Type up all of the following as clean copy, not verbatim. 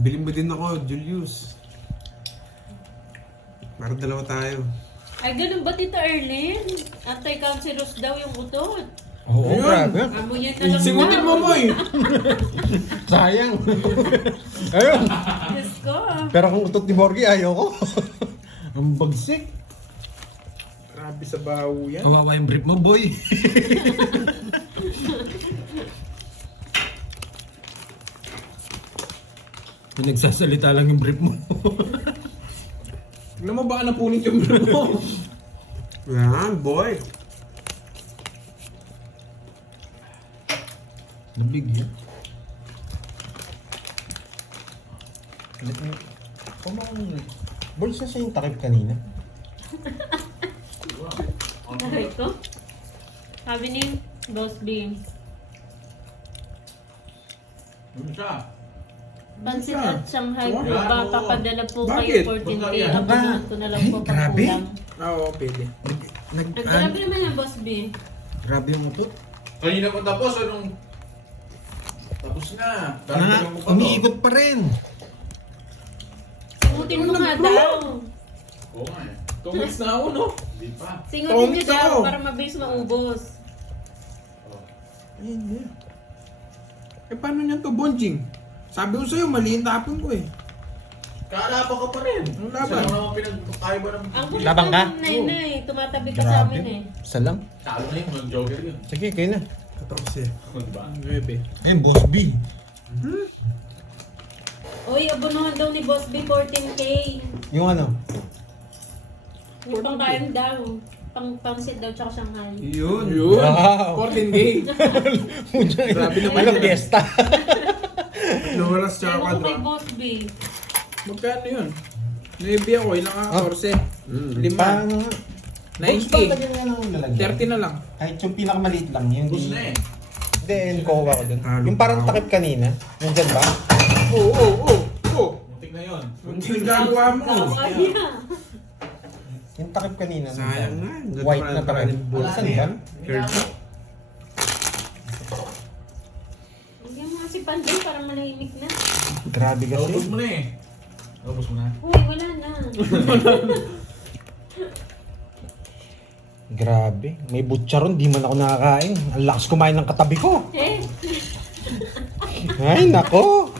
Bilhin mo din ako, Julius. Para dalawa tayo. Ay, ganun ba, Tita Erlyn? Anti-cancerous daw yung utot. Oo, Ayun. grabe. Amoyan na lang Sigutin mo mo eh. Sayang. Ayun. Diyos ko. Pero kung utot ni Borgie, ayoko. Ang bagsik. Grabe sa baho yan. Kawawa yung brief mo, boy. Nagsasalita lang yung brief mo. Tignan mo baka napunit yung bro mo. Yan, boy. Nabig yan. Boy, siya yung takip kanina. Aray ko. Sabi ni Boss B, Ano siya? pansit Ano siya? at Shanghai po Yan, ba? oo. Papadala po Bakit? kayo 14K. Bakit? Abunuhan ko na lang po Ay, grabe. pagkulang. Oo, pwede. Grabe naman yan, Boss B. Grabe yung utot. Kanina ko tapos, anong... Tapos na. Darating ko pa to. Umiikot pa rin. Singutin mo nga daw. Oo nga eh. 2 weeks na ako, no? Hindi pa. Singutin niyo Tongits daw ako. para mabilis maubos. Oh. Ayun na. Eh, paano niyan to, Bonjing? Sabi ko sa'yo, mali yung tapon ko eh. Kaalaban ka pa rin. Ang laban. Saan mo naman pinagkaiba ng... Ang kulit Labang ka? ng Nay, tumatabi ka sa amin eh. Isa lang. Talo na yun, mga jogger yun. Sige, kayo na. 14. Diba? 9. Ayun, Boss B. Uy, abunuhan daw ni Boss B 14K. Yung ano? Yung pangkain daw. Pangsit daw tsaka Shanghai. Yun. Wow. 14 gay. Grabe naman Walang yun. fiesta. Loras tsaka Ano ko kay kwadra. Boss B? Magkano yun? Naibi ako, ilang ka? 14. 5. Paano nga? 90. Ang lalagyan. 30 na lang. Kahit yung pinakamaliit lang. Yung Bus na eh. Hindi, yung kuha ko dun. Talo Yung parang pa ako. takip kanina. Nandyan ba? Oo, oo, oo. Oo. Muntik na yun. Hindi nagagawa mo. Ay, Yung takip kanina. Sayang nandyan. nga. Ganda White pala na ng takip. kanin bowl. Saan ba? Curvy. Hindi mo si Panday parang malahimik na. Grabe Naubos kasi. mo na eh. Naubos mo na. Uy, wala na. Grabe. May butcharon, di man ako nakakain. Ang lakas kumain ng katabi ko. Eh, Ay, nako.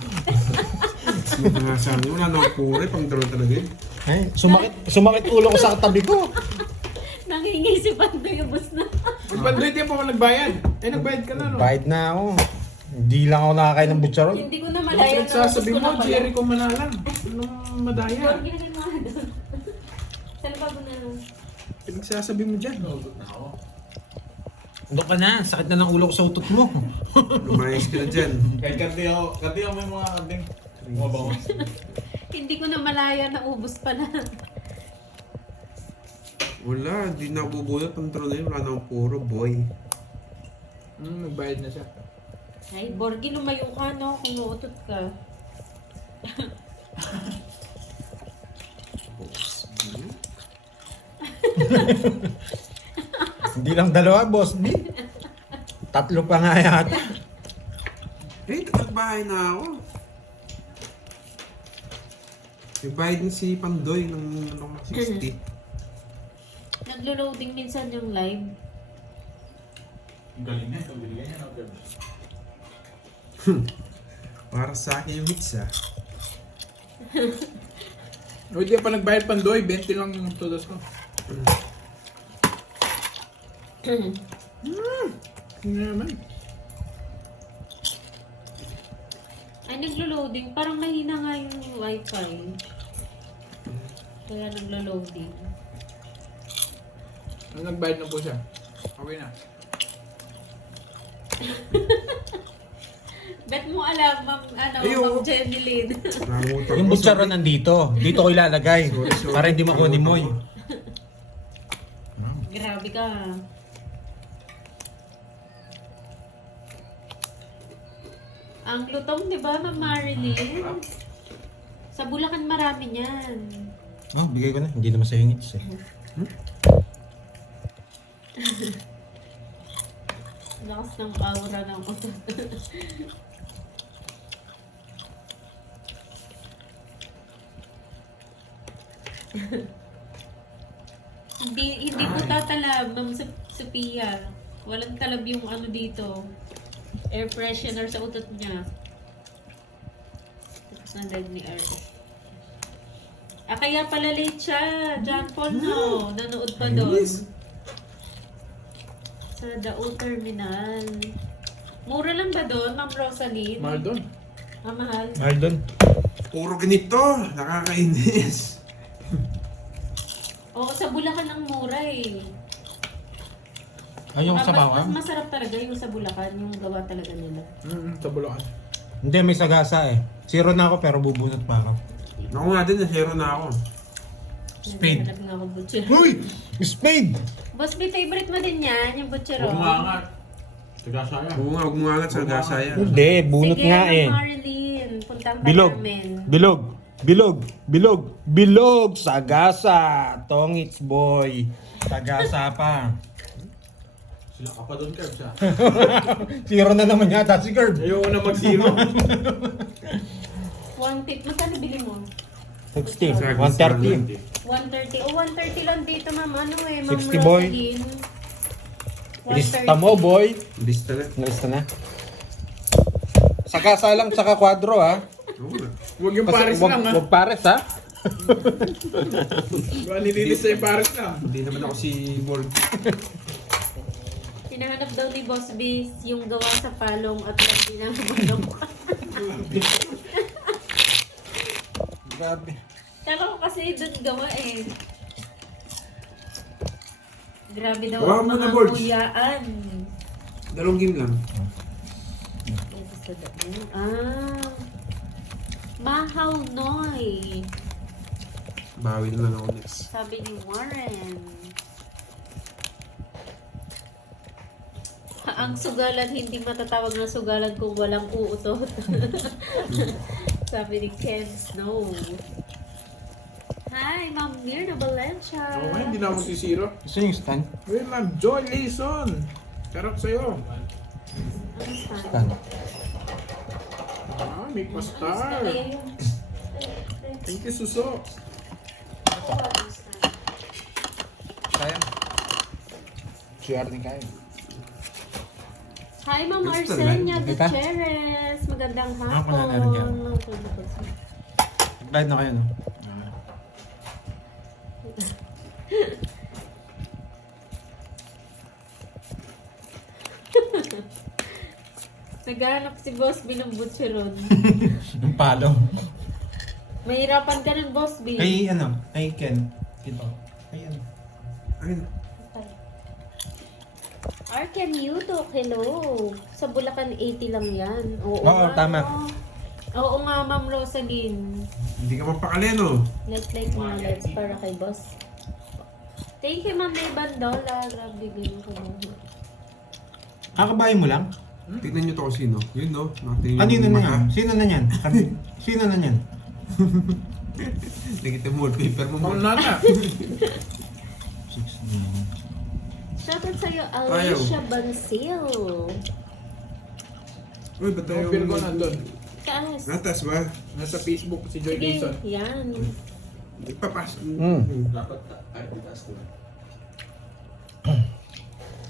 Nga sabi, wala na akong pure. Pang dalawa talaga yun. Ay, sumakit ulo ko sa katabi ko. nangingi si Panday, ubos na. Magpandoy tayo pa ako nagbayad. Eh, nagbayad ka na, no? Bayad na ako. Hindi lang ako nakakain ng butcharon. Hindi ko na Bakit malaya na nagsasabi ubos ko mo, na pala. Jerry ko manalang. Anong madaya? Huwag ginagin mo nga doon. Saan ba mo na? Pinagsasabi mo dyan. Naubos na ako. Doon ka na, sakit na ng ulo ko sa utot mo. Lumayas ka na dyan. Kahit kanti ako may mga kanting. Bumabango. Hindi ko na malaya na ubos pala. Wala, hindi na bubulot. Pang dalawa na yun, wala na akong puro, boy. Nagbayad na siya. Ay, Borgie, lumayo ka, no? Kung uutot ka. Hindi lang dalawa, boss. Di. Tatlo pa nga yata. Eh, nagbahay na ako. Nagbayad na si Pandoy ng ano, 60. Naglo-loading minsan yung live. Ang galing na ito. Binigyan niya na. Para sa akin yung mix, ah. O, di pa nagbayad Pandoy. 20 lang yung todos ko. Hindi naman. Ay, naglo-loading. Parang mahina nga yung wifi. Kaya naglo-loading. Nagbayad na po siya. Okay na. Bet mo alam, Ma'am, Ayun. Ma'am Jenny Lynn. Yung butcharon nandito. Dito ko ilalagay. Sorry. Para hindi makuha ni Moy. Grabe ka. Ang lutong, di ba, Ma'am Marilyn? Sa Bulacan marami niyan. Oh, bigay ko na. Hindi naman sa hingits eh. Lakas ng aura ng utot. Hindi po tatalab, Ma'am Sophia. Walang talab yung ano dito. Air freshener sa utot niya. Tapos nandag ni Ernest. Kaya pala late siya. John Paul, no? Nanood pa doon. Ayos. Sa The Old Terminal. Mura lang ba doon, Ma'am Rosaline? Mahal doon. Mahal. Mahal doon. Puro ganito. Nakakainis. Oo, sa Bulacan ang mura eh. Ay, yung sa Mas bawang? masarap talaga yung sa Bulacan, yung gawa talaga nila. Sa Bulacan. Hindi, may sagasa eh. Zero na ako pero bubunot pa ako. Ako nga din, na-zero na ako. Spade. Naghanap nga ako butcher. Uy! Spade! Boss, may favorite mo din yan, yung butcher. Huwag umangat. Tagasaya. Oo nga, huwag mo angat sa gasaya. Hindi, bunot Sige, nga eh. Marilyn, puntahan ka Bilog. namin. Bilog. Bilog. Bilog. Bilog. Sagasa. Tongits boy. Sagasa pa. Sila ka pa doon, Kev, siya. Zero na naman yata si Curb. Ayoko na mag-zero. One tip, magkano bili mo? 60. Sa 130. 130. O, 130 lang dito, ma'am. Ano eh, ma'am 60 boy. Rosaline. Lista mo, boy. Lista na. Nalista na. Sagasa lang tsaka kwadro ha. Oo nga. Huwag yung Paris lang, ha? Wag pares ha. Ba, nililis sa yung Paris lang. Hindi naman ako si Borg. Hinahanap daw ni Boss Biz yung gawa sa palong at lagi ng balong. Grabe. Kala ko kasi doon gawa eh. Grabe daw Gawa ang mo na, mga Borge. kuyaan. Dalawang game lang. Mahaw Noy. Bawi na lang ako next. Sabi ni Warren. Ang sugalan hindi matatawag na sugalan kung walang uutot. Sabi ni Ken Snow. Hi, Ma'am Mirna Valencia. Oo, hindi na ako sisiro. Gusto yung stand? Wait, Ma'am Joy Layson. Sarap sa'yo. Ano stand? Stand. Ah, may Ano pastar. kaya yun? Thank you, Suso. Kaya. CR din kaya. Hi, Ma'am Gusto Arsenia lang. Ito? Gutierrez. Magandang Ako hapon. na narin yan. Bayad na kayo no? Naghahanap si Boss B ng butcheron. Yung palo. Mahirapan ka ng Boss B. Kay ano? Kay Ken. Ito. Kay ano? Ayun. Arken Yutok, hello. Sa Bulacan 80 lang yan. Oo, Oo, tama. no? Oo nga, Ma'am Rosaline. Hindi ka mapakali, no? Like mga lights para kay Boss. Thank you, Ma'am May Bandola. Grabe, ganyan ko mo. Kakabahay mo lang? Tignan nyo to kung sino. Yun, no? Natin yung Kanino na mata. yan? Sino na yan? Sino na yan? Nakita mo, wallpaper mo. Kaun na na. 16. Shoutout sa'yo, Alicia Bansil. Uy, ba't tayo? Yung ko nandun. Taas. Natas ba? Nasa Facebook si Joy Sige, Layson. yan. Ipapas.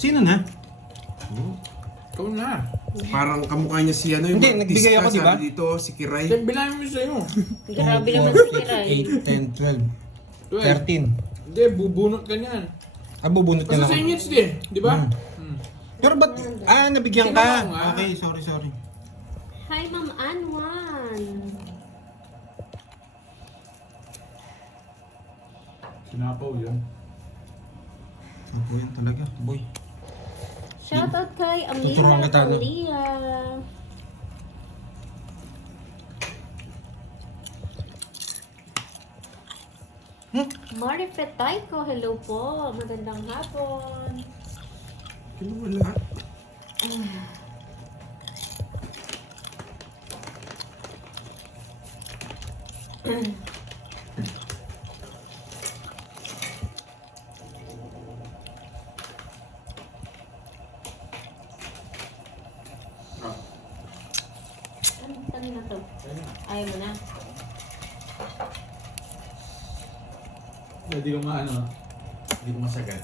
Sino na? Ikaw na. Parang kamukha niya si ano yung Hindi, nagbigay ako, di ba? Sabi dito, si Kiray. Then bilangin mo sa'yo. Grabe naman si Kiray. 8, 10, 12, 13. Hindi, bubunot ka niyan. Bubunot ka Basta na sa ako. inyo din, di ba? Pero ba't, nabigyan Sino ka? nga? Okay, sorry. Hi, Ma'am Anwan. Sinapaw yun. Ako yun talaga, boy. Shoutout kay Tuturuan Amira kita, no? Talia. Mari Petayco, hello po. Magandang hapon. Ano wala? Ano na to? Ayaw mo na. Hindi ko maano. Hindi ko masagad.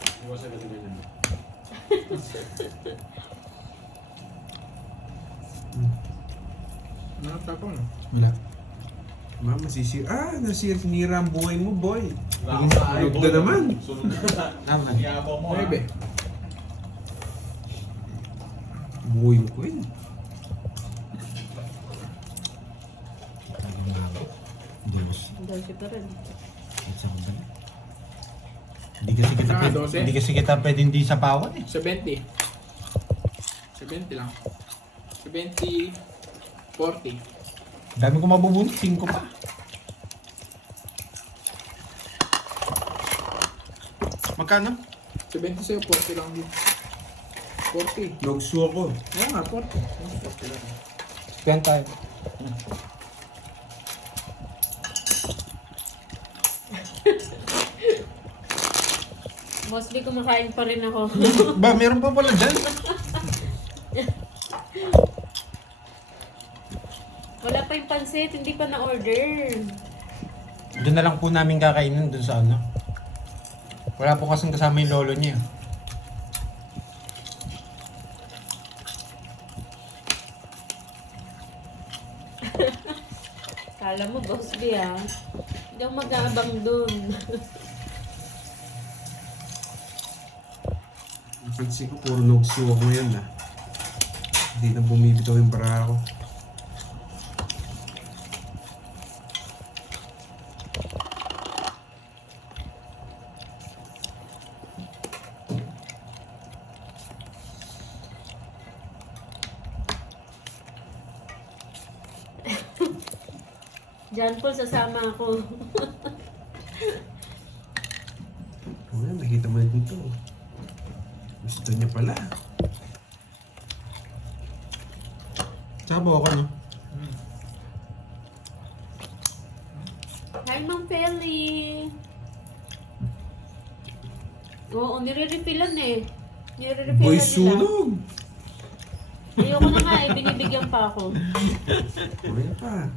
Hindi ko masagad din yun. Nakatapon. Wala. Mama, sinira ang buhay mo, boy. Sunog na naman. Sunog na. Tama na. Iyabaw mo. Nuebe. Buhay mo ko yun. Dos. Dose pa rin. Hindi kasi kita pwede hindi sa pawan eh. 70. 70 lang. 70, 40. Dami ko mabubunot, 5 pa. Magkano? 70 sa'yo, 40 lang din. 40. Nagsuwa ko. Ayaw nga, 40. 40 lang. Spend tayo. Mostly kumakain pa rin ako. Ba, meron pa pala dyan. Wala pa yung pansit, hindi pa na-order. Doon na lang po namin kakainin doon sa ano. Wala po kasing kasama yung lolo niya. Kala mo, Boss B ah. Hindi ako mag-aabang dun. Napansin ko, puro nagsuwa ko yan ah. Hindi na bumibitaw yung bara ko. John Paul, sasama ako. Oh, yan, nakita mo yun dito. Gusto niya pala. Tsaka ba ako no? Hi, Ma'am Feli. Oo, nire-refillan eh. Nire-refillan Boy, nila. sunog! Ayoko na nga eh, binibigyan pa ako. Oh, yan pa.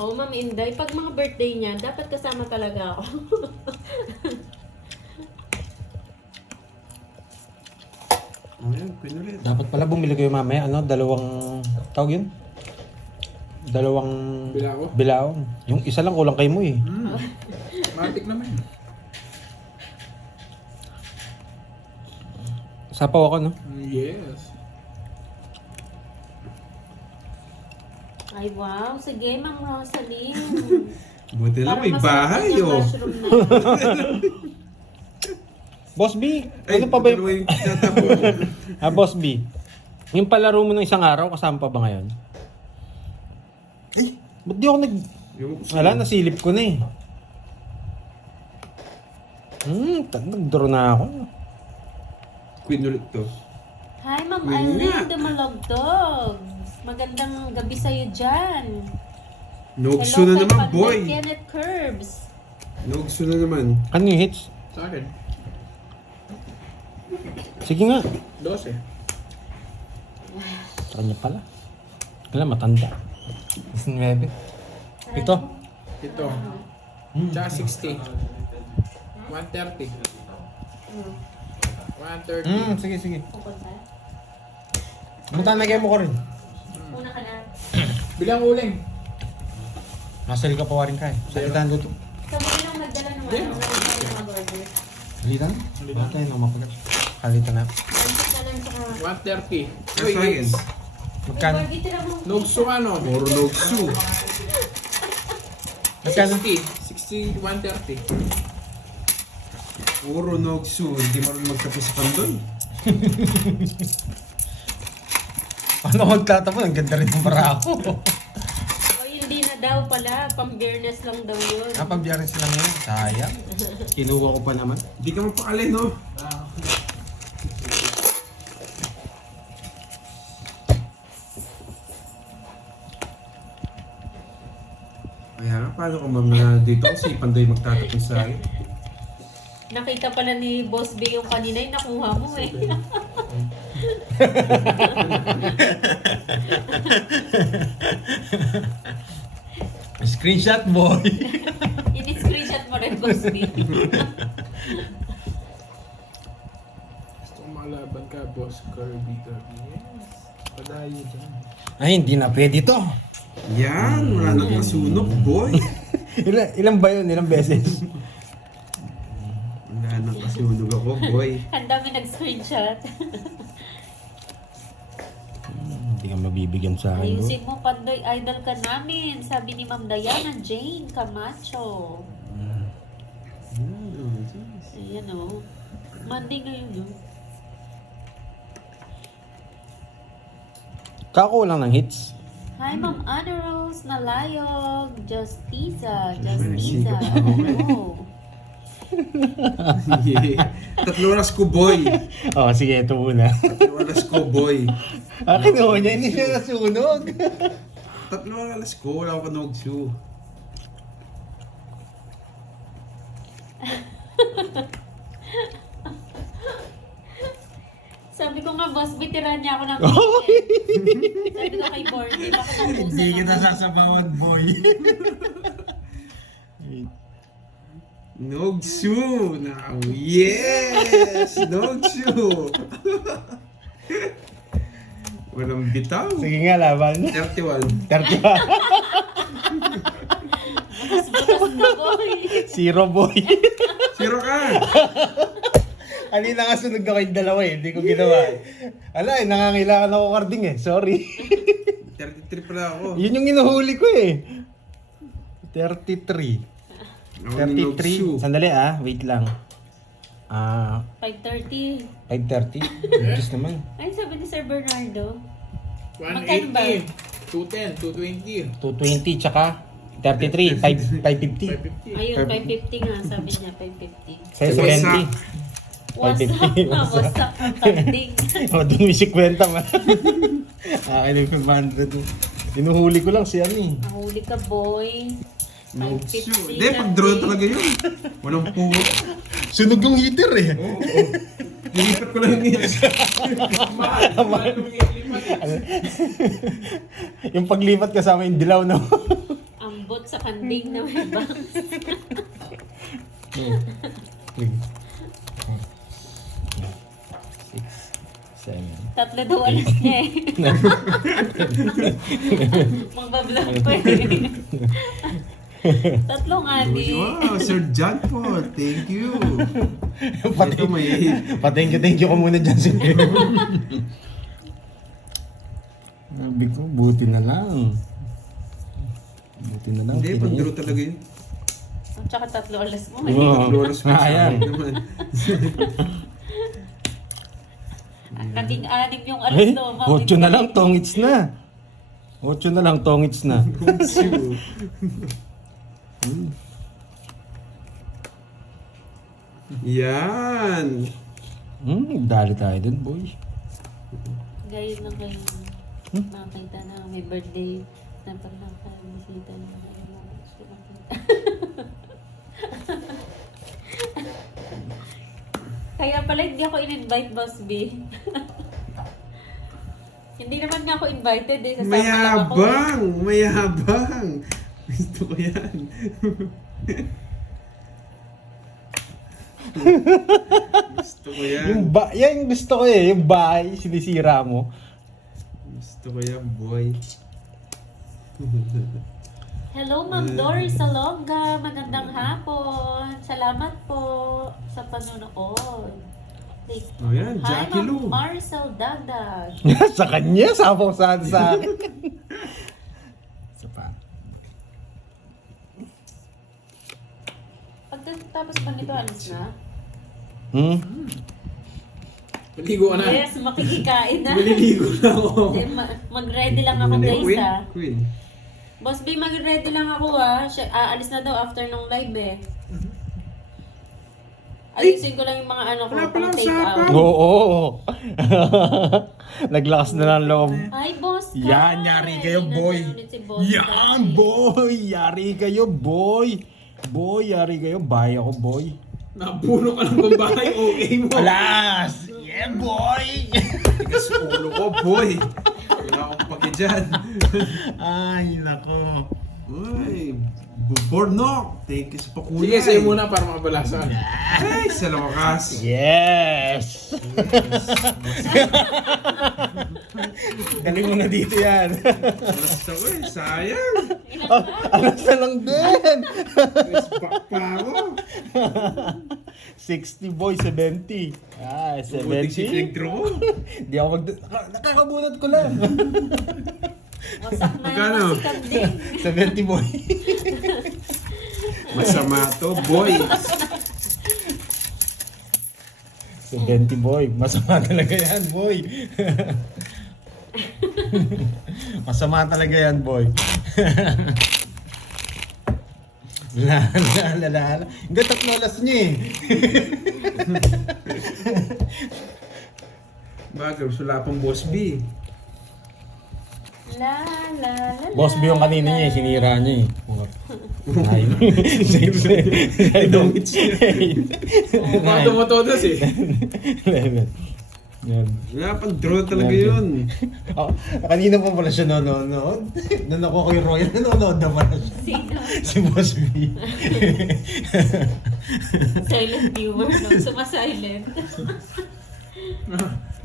Oo, Ma'am Inday, pag mga birthday niya, dapat kasama talaga ako. Oh, yan, pinulit. Dapat pala bumili kayo mamaya, ano, dalawang, tawag yun? Dalawang Bilao? bilaon. Yung isa lang kulang kay mo eh. Matik naman. Sapaw ako no? Yes. Ay, wow. Sige, Ma'am Rosaline. Buti lang, may Para bahay masarap yung oh. mushroom na yan. Boss B, Ay, ano pa ba yung... dalawa yung tatapon. Boss B, yung palaro mo ng isang araw, kasama pa ba ngayon? Ay, Ba't di ako nag... yung Wala, nasilip ko na eh. Nag-draw na ako. pinulit to. Hi, Ma'am Yun nga. Eileen Dumalogdog. Magandang gabi sa'yo dyan. Nogso na kay naman, Panday boy. Kenneth Curbs. Nogso na naman. Ano yung hits? Sa akin, Sige nga. 12. Sa kanya pala. Wala, matanda. 19. Ito. Ito. Tsaka 60. 130. 130. Sige, sige. Pupunta. Pumunta na kayo mo ko rin. Una ka na. Bilang uling. Nasali ka pa rin ka eh. Salitan ko ito. Sabi ko lang nagdala ng mga burger. Salitan? Okay, no, mapagat. Salitan na. Pansit na lang saka... 130. Sa akin. Magkano? Burger tira mo. Nogso ano? Puro nogso. Magkano? 60. 60, 130. Puro nogso. Hindi mo rin magtapos sa pandon. Paano magtatapon? Ang ganda rin ng para ako. O hindi na daw pala. Pang-beerness lang daw yun. Napag-biyarin sila ngayon. Sayang. Kinuha ko pa naman. Hindi ka mapakali, no? Kaya nga, paano kung mamaya dito kasi panday magtatapos sa akin? Nakita pala ni Boss B yung kanina yung nakuha mo eh. Screenshot boy. Ini-screenshot mo rin, Boss B. Gusto kong makalaban ka, Boss Kirby. Yes. Padayo dyan. Ay, hindi na pwede to. Yan, wala nang kasunok, boy. Ilang ba yun? Ilang beses? Wala nang kasunog ako, boy. Ang dami nag-screenshot. Hindi ka mabibigyan sa akin. Boy. Ayusin mo, Pandoy, idol ka namin. Sabi ni Ma'am Diana Jane Camacho. Ayan o. Monday ngayon o. Kako lang ng hits. Hi, Ma'am Ana Rose Nalayog. Justiza. Sikap ako, Oh. Yeah. 3 oras ko, boy. Oh, sige, ito muna. 3 oras ko, boy. Akin mo niya, hindi siya nasunog. 3 oras ko, wala ko kanogsu. Sabi ko nga, boss, bitiran niya ako ng cricket. Sabi ko kay Bordy, baka naubusan ako. sasabawan, boy. Nogsu! Now, yes! Nogsu! Walang bitaw. Sige nga, laban. 31. 30 Butas na, boy. Zero, boy. 0 ka! Kanina nga sunog ako yung dalawa eh. Hindi ko ginawa eh. Ala eh, nangangailangan ako carding eh. Sorry. 33 pala ako. Yun yung inuhuli ko eh. 33. Ako ng Nogsu. 33. Sandali ah, wait lang. 5:30. 5:30. Diyos naman. Ay, sabi ni Sir Bernardo. Magkano ba? 180, 210, 220. 220 tsaka 33. 550. 550. Ayun, 5:50 nga. Sabi niya, 5:50. Sa 70. Wasak 550. na, wasak ang kanding. O, dun may 50 man. Akin yung 500. Inuhuli ko lang si ano eh. Nahuli ka, boy. Nogsu. 5:50. Hindi, pag-draw talaga yun. Walang puro. Sunog yung heater eh. Oo. Nilipat ko lang yung hits. Yung paglipat kasama yung dilaw no. Ambot sa kanding na may box. 6, 7. Tatlo daw alis niya eh. Magbablog pa eh. Tatlo nga di. Wow, Sir John Paul. Thank you. Pati, Ito may... thank you ko muna dyan sa Sabi ko, buti na lang. Buti na lang. Hindi, pag-draw talaga yun. At saka tatlo alas mo eh. Wow. 3 oras ko sa Ayan. akin naman. Naging anim yung alas Eh, mo. 8 na lang, tongits na. 8 na lang, tongits na. Nogsu. Yan. Dali tayo dun, boy. Ngayon lang kayo makita na may birthday na pag nakabisita na Kaya pala hindi ako in-invite, Boss B. Hindi naman nga ako invited eh. Sasama lang ako. Mayabang! Mayabang! Gusto ko yan. Gusto ko yan. Yan yung gusto ko eh, yung bahay, sinisira mo. Gusto ko yan, boy. Hello, Ma'am Doris Salonga. Magandang hapon. Salamat po sa panonood. Oh yan, Hi, Jackie Ma'am Lou. Marcel Dagdag. Sa kanya, sabaw sa akin. Isa pa. Pagkatapos ba nito, alis na? Maligo ka na. Yes, makikikain na. Maliligo na ako. Mag-ready lang ako, guys, Queen? ah. Queen. Boss B, mag-ready lang ako, ah. Aalis na daw after nung live, eh. Ayusin ko lang yung mga ano ko, Wala pang palang take usapan. out. Oo. Naglakas na ng loob. Ay, Boss Kai! Yan, yari kayo, boy. Nandun si Boss Yan, Kai. boy. Yari kayo, boy. Boy, yari kayo. Bahay ako, boy. Napuno ka ng pambahay, okay mo. Alas! Yeah, boy! Tigas ulo ko, boy. Wala akong pake dyan. Ay, nako. Uy, Bubornok. Thank you sa pakulay. Sige, sa'yo muna para makabalasan. Ay, sa lawakas. Yes! Galing mo na dito yan. Basta ko eh, sayang. Oh, alas na lang din. Back pa ako. 60 boy, 70. Ah, Buti si 70. Pinagdraw ko. Di ako nakakabunot ko lang. Wasak na Magkano? naman si Kanding. 70 boy. Masama to, boy. 70 boy. Masama talaga yan, boy. Masama talaga yan, boy. Lala. Hanggang 3 oras niya eh. Bagay, wala pang Boss B. La la la. Boss B yung kanina niya, sinira niya eh. Ay, I don't Mga tumutodas eh. Yan. Wala pang draw talaga yun. Oh, kanina pa pala siya nanonood. Nung ako kay Royal, nanonood na pala siya. Sino? Si Boss B. Silent viewer, no? Sumasilent.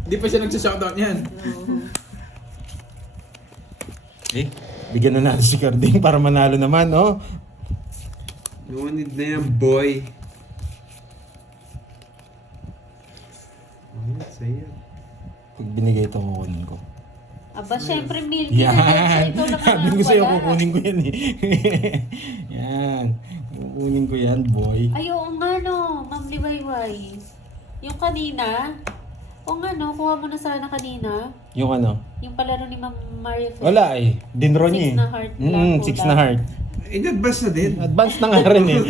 Hindi pa siya nagsashoutout yan. Eh, bigyan na natin si Carding para manalo naman, no? No need na yan, boy. Oh, saya. Pag binigay ito, kukunin ko. Aba, syempre, Milky. Yan! Ikaw lang Sabi ang ko sa'yo, wala. kukunin ko yan eh. Yan. Kukunin ko yan, boy. Ay, oo nga, no. Ma'am Liwayway. Yung kanina, o nga, no. Kuha mo na sana kanina. Yung ano? Yung palaro ni Ma'am Maria Fe. Wala eh. Dinro niya eh. 6 na heart lang, 6 na wala. heart. In-advance na din. Advance na nga rin eh.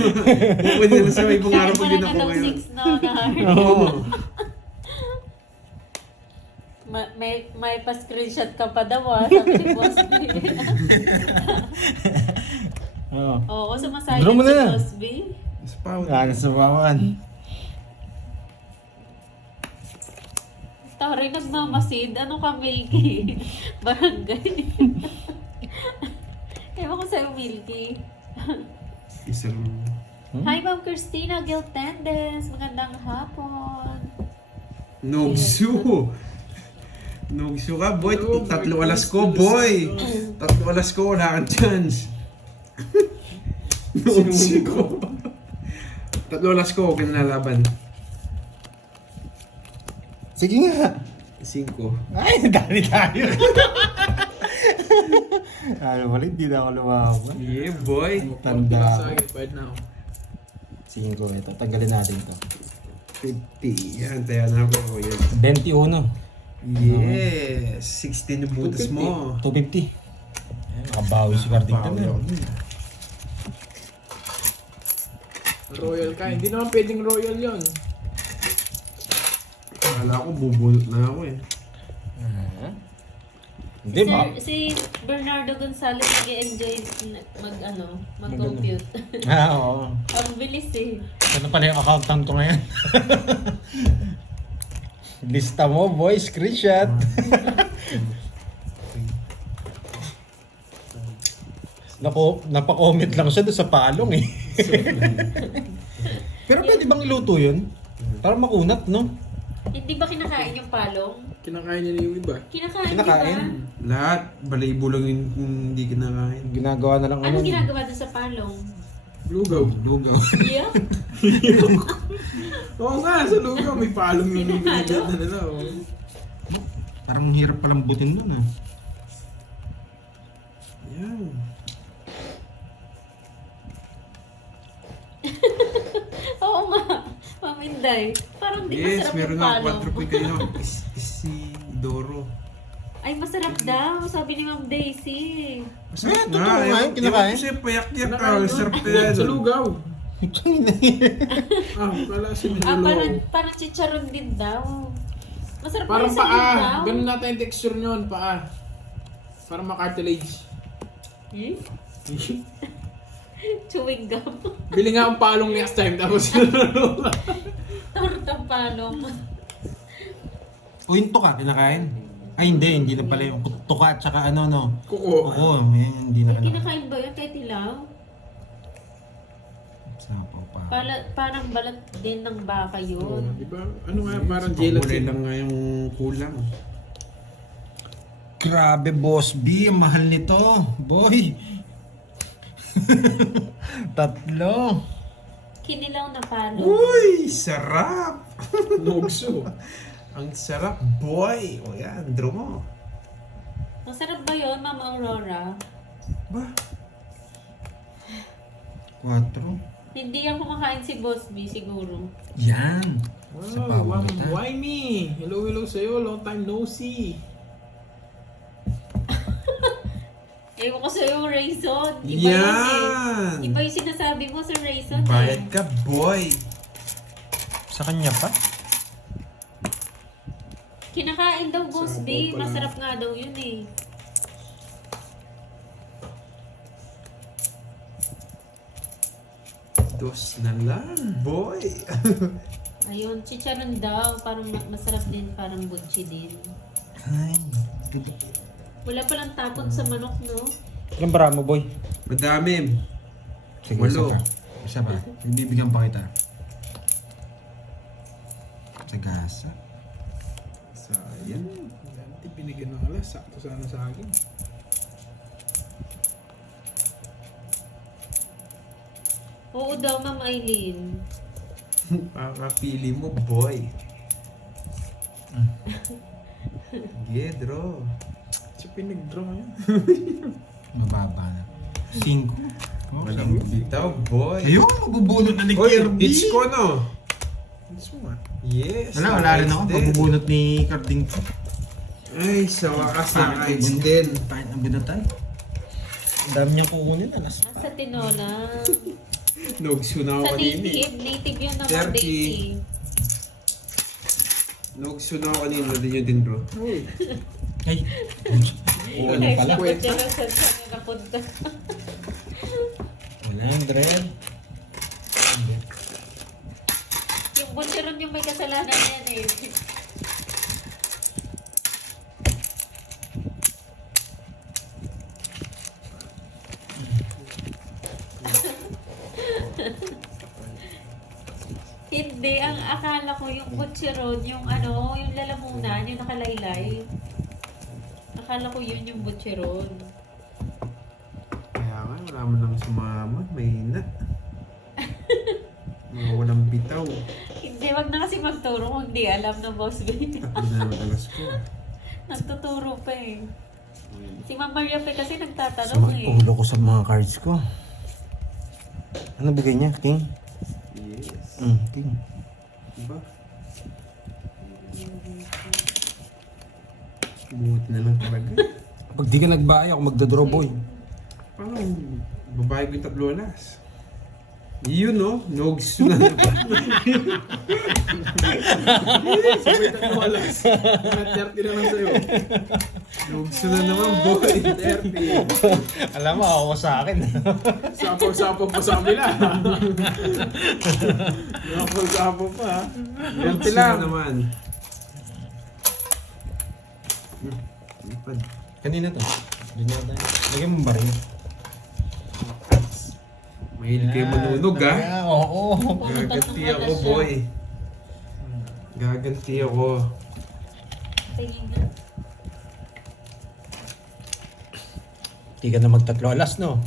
Pwede na sa may pangarap Kahit ko wala din na ako daw ngayon. 6 na heart. Oo. May pa-screenshot ka pa daw, ah. Sabi ni Boss B. Oo. Oo, sumasilent Draw mo si na. Boss B. Mas power. Ah, nasa bawan. Tari, nagmamasid. Ano ka, Milky? Barangay. Ewan ko sa'yo, Milky. Isang... Hi, Ma'am Christina Giltendes. Magandang hapon. Nogsu! Nogsu ka, boy. 3 alas ko, boy. 3 alas ko, wala kang chance. Nogsu ko. 3 alas ko, okay na laban. Sige nga. 5. Ay, dali tayo. Ano pala, hindi na ako lumaban. Yeah, boy. Tanda. Sa akin, pwede na ako. 5 ito. Tanggalin natin ito. 50. Yan, tayo na ako. Yan. 21. Yes. 16 yung butas mo. 250. Nakabawi si Cardington na. Royal ka. Hindi naman pwedeng royal yon. Akala ko bubunot na ako eh. Hindi ba? Si Bernardo Gonzalez nag-enjoy mag-compute. Ah, oo. Ang bilis eh. Ano pala yung accountant ko ngayon? Lista mo, boy. Screenshot. Napa-comment lang siya doon sa palong eh. Pero pwede bang iluto yun? Para makunat, no? Hindi ba kinakain yung palong? Kinakain niya na yung iba. Kinakain, Kinakain? di ba? Lahat. Balibo lang yung hindi kinakain. Ginagawa na lang Ano ginagawa doon sa palong? Lugaw. Lugaw. Yeah? Oo nga, sa lugaw may palong yung binigyan na nila. Oh. Parang hirap palang butin nun ah. Yan. Oo nga. Maminday. Parang di Yes, masarap meron yung na palong. 4 point kayo. Si Doro. Ay, masarap daw. Sabi ni Ma'am Daisy. Masarap totoo nga yun, kinakain. Kasi payak-yak ka. Kinakain Sarap doon. kaya Sa doon. lugaw. Wala si Parang, Nilo. parang chicharon din daw. Masarap Parang din sa paa. lugaw. Ganun natin yung texture nyon, paa. Parang makartilage. Eh? Chewing gum. Bili nga ang palong next time tapos Tortang palong. O yung tuka, kinakain? Ay hindi na pala yung tuka at saka ano no. Kuko. Oo, hindi na May kinakain. kinakain ba yun kahit ilaw? Sapo pa. Parang balat din ng baka Oo, yun. di ba? Ano nga, parang Kulay gelatin. lang nga yung kulang. Grabe, Boss B, ang mahal nito. Boy. Tatlo. Kinilaw na palo. Uy! Sarap! Nogso. Ang sarap, boy! O yan, draw mo. Masarap ba yun, Ma'am Aurora? Ba? 4. Hindi yan kumakain si Boss B siguro. Yan. Sa Wow, Ma'am paborito. Why me? Hello sa'yo. Long time no see. Ewan ko sa'yo yung Rayson. Iba yun Yan! eh. Iba yung sinasabi mo sa Rayson Bayad eh. ka, boy! Sa kanya pa? Kinakain daw Boss B. Sabaw pa lang. Masarap nga daw yun eh. Dos na lang, boy! Ayun, chicharon daw. Parang masarap din. Parang butchi din. Ay. Wala palang tapon sa manok, no? Ilang bara mo, boy? Madami. Sige, Walo. Isa pa. Bibigyan pa kita. Sa gasa. Sayang. Dati binigyan ng alas. Sakto sana sa akin. Oo daw, Ma'am Aileen. Pakapili mo, boy. Sige, draw. Siya pinag-draw yun. Mababa na. 5. Oh, Walang bitaw, boy. ayun, mabubunot na ni Oy, Kirby. it's ko, no? Gusto mo ah. Yes. Wala rin ako. din. Pagbubunot ni Carding. Ay, sa wakas na rights din. Pahit ang binutan. Ang dami niyang kukunin. Alas. Sa tinola. Nogso na ako Sa kanina. native. Native yun naman, 30. Daisy. Nogso na ako kanina. Din yun din, bro. Uy. Ay. Oo, ano pala? Kwenta lang saan saan napunta. 100. Yung butcheron yung may kasalanan yan eh. Hindi, ang akala ko yung butcheron, yung ano, yung lalamunan, yung nakalaylay. Akala ko yun yung butcheron. Kaya nga, wala mo nang sumama. Mahina. Mga walang bitaw. Hindi, wag na kasi magturo kung hindi alam ng boss baby. Tatlo na madalas ko. Nagtuturo pa eh. Si Ma'am Maria Fe kasi Sama nagtatanong eh. ulo ko sa mga cards ko. Ano bigay niya? King? Yes. King. Diba? Buti na lang talaga. Pag di ka nagbahay, ako magdadraw, boy. Paano babae ko yung tatlo alas? Yun no, nogs na naman. Sabay na ng alas. Mga 30 na lang sa'yo. Nogs na naman, boy. 30. Alam mo, ako sa akin. Sapog-sapog pa sa kabila. Sapog-sapog pa. 30 Nogs lang. na naman. Lipad. Kanina to. Dinada. Lagyan mo ba rin? Mahilig kayo manunog ha. Oo. Gaganti ako, boy. Gaganti ako. Tingin nga. Di ka na magtatlo alas, no?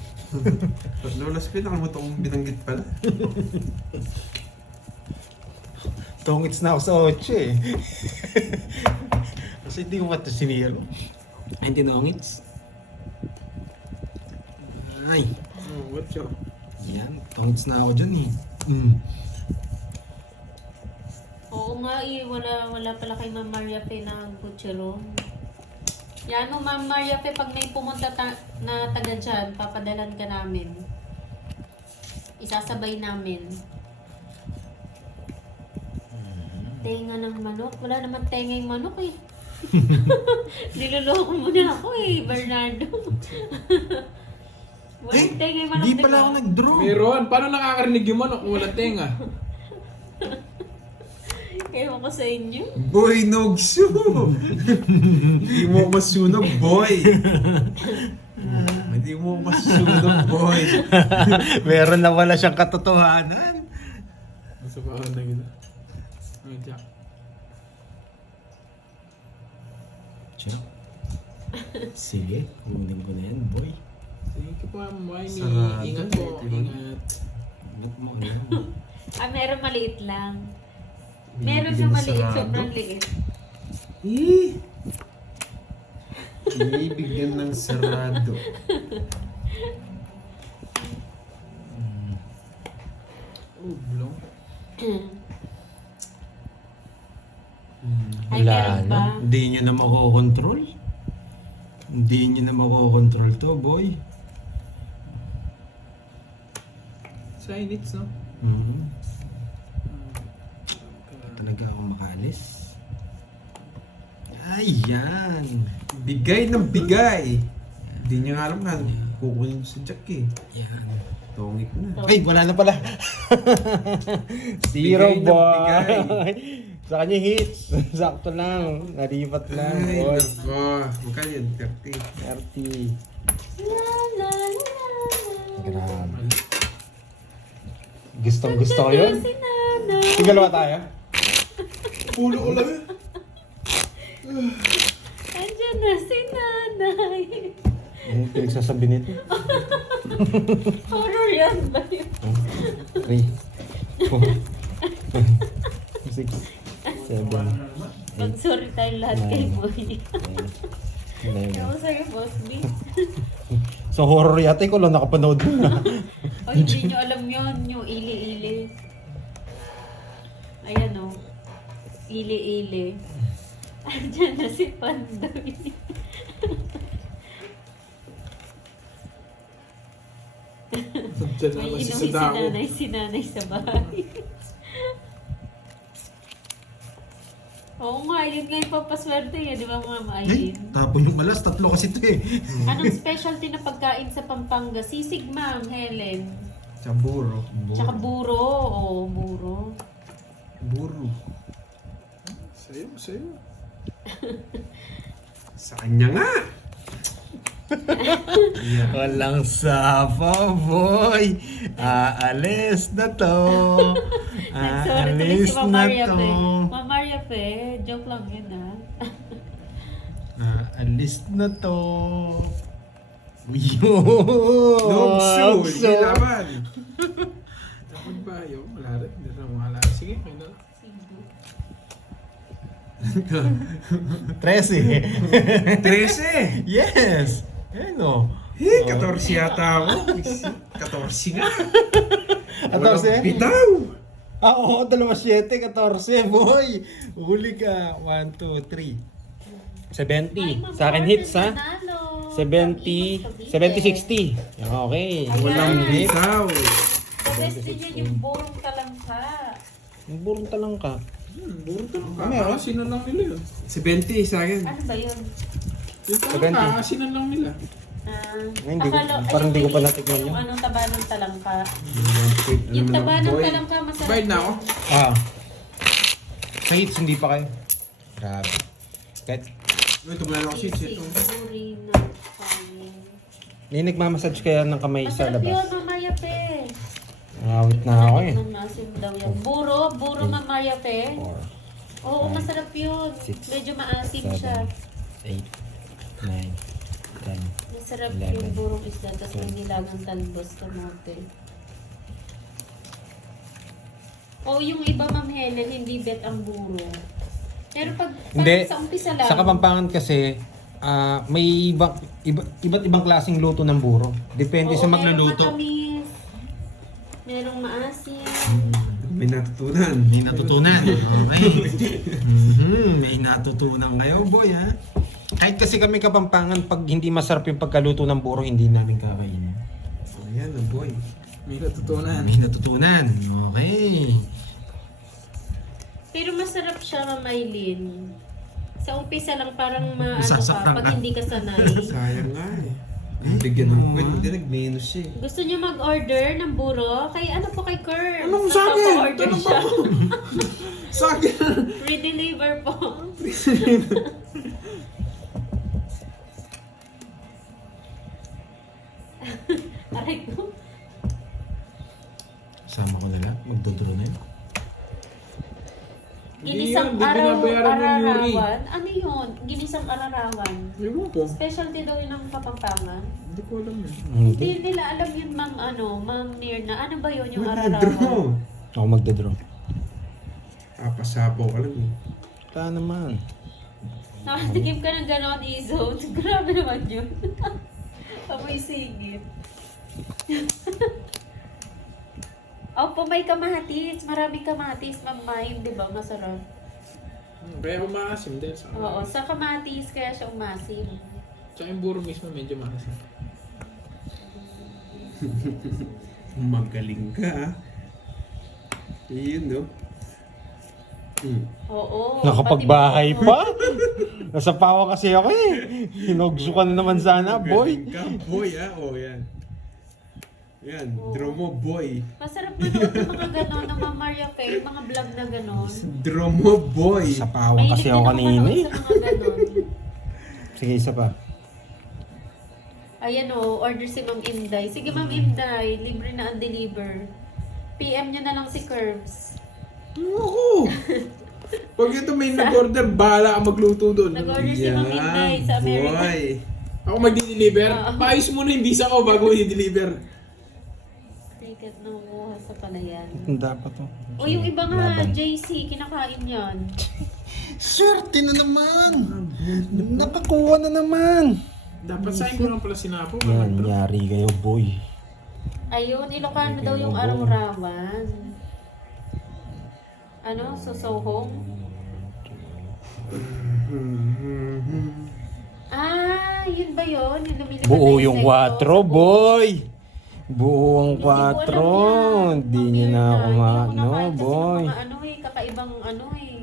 Tatlo alas ko yun, nakalimutan kong binanggit pala. Tongits na ako sa 8 eh. Kasi hindi ko ito sinilo. Ay, hindi tongits. Ay. Oh, what's your... Yan, tongits na ako dyan eh. Oo nga eh, wala pala kay Ma'am Maria Fe na butcheron. Yan o Ma'am Maria Fe, pag may pumunta na taga dyan, papadalan ka namin. Isasabay namin. Tenga ng manok? Wala naman tenga yung manok eh. Niloloko mo na ako eh, Bernardo. Walang tenga yung manok, Di di pala ba? ako nag-draw. Meron. Paano nakakarinig yung manok kung walang tenga? Ewan ko sa inyo. Boy, Nogso! Hindi mo masunog, boy! Hindi mo masunog, boy! Meron na wala siyang katotohanan. Nasa pa ako na gina. Ay, Jack. Sure. Sige, kunin ko na yan, boy. Sige ka pa, Mami. Sarado, Ingat po, eh, diba? ingat. Ingat mo, ano? Meron maliit lang. Meron Bibigyan na na maliit, sarado. sobrang liit. Binibigyan ng sarado. Oh, blong. Ay, meron ba? Hindi nyo na makokontrol. Hindi nyo na makokontrol to, boy. Sinits, no? Mm-hmm. Talaga ako makalis. Ayan. Bigay ng bigay. Hindi niya nga alam nga. Kukunin sa Jack eh. Yan. Tongik na. Ay, wala na pala. Zero, Bigay ng boy. bigay. Sa kanya hits. Sakto lang. Naripat lang, Ay, boy. nako. Magkano yan? 30. 30. La, la, la, la. Grabe. Gustong gusto ko yun. Si Nanay. Tinggal ba tayo? Pulo ko lang. Andiyan na si Nanay. Ano pinagsasabi nito? Horror yan ba yun? 3, 4, 6, 7, Mag-sorry tayo lahat kay Boy. 11. Ako sa'yo, Boss B. So horror yata ko lang nakapanood mo na. Ay, hindi nyo alam yun. Yung ili-ili. Ayan o. Ili-ili. Andiyan na si Pandoy. Diyan na May kasi inuwi sa dako. si nanay sa bahay. Oo nga, yun nga yung papaswerte eh. Di ba, Ma'am Ay, Aileen? tapon yung malas. Tatlo kasi ito eh. Anong specialty na pagkain sa Pampanga? Sisig, Ma'am Helen. Sa buro. Tsaka buro. Oo, buro. Buro. Sa'yo, sa'yo. Sa kanya nga. Yeah. Walang sapa, boy. Aalis na to. Nag-sorry tuloy Aalis si Ma'am na Maria to. Pe. Ma'am Maria Pe, joke lang yun ah. Aalis na to. Yun. Nogso. Hindi laban. Dapat ba yun? Wala rin. Hindi na wala. Sige, may na. 13. 13. Yes. Ano? 14 yata ako. 14 nga. 14? Bitaw. Oo, 7, 14, boy. Huli ka. 1, 2, 3. 70. Sa akin hits, ha? 70, 60. Okay. Walang Ayan. bitaw. The best din yan yung burong talangka. Ang burong talang ka. Buro ka lang. Meron? Kakasinan lang nila yun. 70 sa akin. Ano ba yun? Yung 70. parang kakasinan lang nila. Hindi ko- parang hindi ko pa natikman yun. Yung anong taba ng talangka. Ano Yung taba ng boy? talangka masarap. Bayad na ako. Ah. Sa hits, hindi pa kayo. Grabe. Kahit, Ito mo lang ako shit. Sisig, Ito. buri na kanin. may nagmamassage kaya ng kamay sa Masarap yun, labas. Mamaya Pe. Awit na ako eh. Masim daw yan. Buro Mamaya Pe. 4, Oo, masarap yun. Six, Medyo maasim siya. 8, 9, 10. Masarap 11, yung burong isda, tapos may nilagang talbos, kamote. O yung iba, Ma'am Helen, hindi bet ang buro. Pero pag Hindi. parang sa umpisa lang, Sa Kapampangan kasi, may iba't ibang klaseng luto ng buro. Depende oo, sa magluluto. Merong matamis, merong maasim. May natutunan. May natutunan. Okay. May natutunan kayo, boy, ha? Kahit kasi kami Kapampangan, pag hindi masarap yung pagkaluto ng buro, hindi namin kakainin. Ayan, oh boy. May natutunan. May natutunan. Okay. Pero masarap siya, Ma'am Aileen. Sa umpisa lang parang maano Masasaktan ka pag ka. hindi ka sanay. Sayang nga eh. Bigyan ng point. Hindi nag-minus siya eh. Gusto niyo mag-order ng buro? Kay ano po kay Kurt? Anong sa akin? Nagpapa-order Anong siya. Sa akin! Free deliver po. Aray ko. Sama ko na lang. Magdodraw na yun. Ginisang Hindi binabayaran ng Yuri. ararawan. Ano yun? Ginisang ararawan. Ewan ko. Specialty daw yun ng Kapampangan. Hindi ko alam yun. Hindi nila alam yun, ma'am Mirna. Ano ba yun yung ararawan? Draw! Ako magdodraw. Pasapo ka lang eh. Wala naman. Nakatikim ka ng ganon, Izo. Grabe naman yun. Amoy singit. Opo, may kamatis. Maraming kamatis, Ma'am Mime. Di ba? Masarap. Kaya umaasim din sa Oo, sa kamatis, kaya siya umasim. Tsaka yung buro mismo medyo maasim. Magaling ka ah. Yun no. Oo. Nakapagbahay pati mo- pa? Nasa pawa kasi ako eh. Hinogso ka na naman sana, boy. Magaling ka, boy ah. O yan. Yan, draw mo boy. Masarap manood ng mga ganon ng Ma'am Maria Faye, mga vlog na ganon. Draw mo boy. Sa pawa Mahilig kasi din ako ako kanina manood eh. sa mga ganon. Sige, isa pa. Ayan o, order si Ma'am Inday. Sige Ma'am Inday, libre na ang deliver. PM nyo na lang si Curbs. Ako! Pag ito may nag-order, bahala ka magluto doon. Nag-order si Ma'am Inday sa America. boy. Ako magdi-deliver. Oo. Paayos mo na yung visa ko bago i-deliver. Ticket ng buha sa palayan. Dapat to. O yung iba nga, Laban. JC, kinakain yan. Swerte na naman! Nakakuha na naman! Dapat sa'yo ko lang pala sinapo. Yan, yari kayo, boy. Ayun, Ilocano daw yung araw-rawan. Ano? Sosohong? Ah, yun ba yun? Yung lumilipad Buo na yung insekto? 4, boy! Buo ang Hindi ko alam 4. yan. Hindi nyo na ako Hindi ko maano, nakain kasi ng boy. mga ano eh, kakaibang ano eh.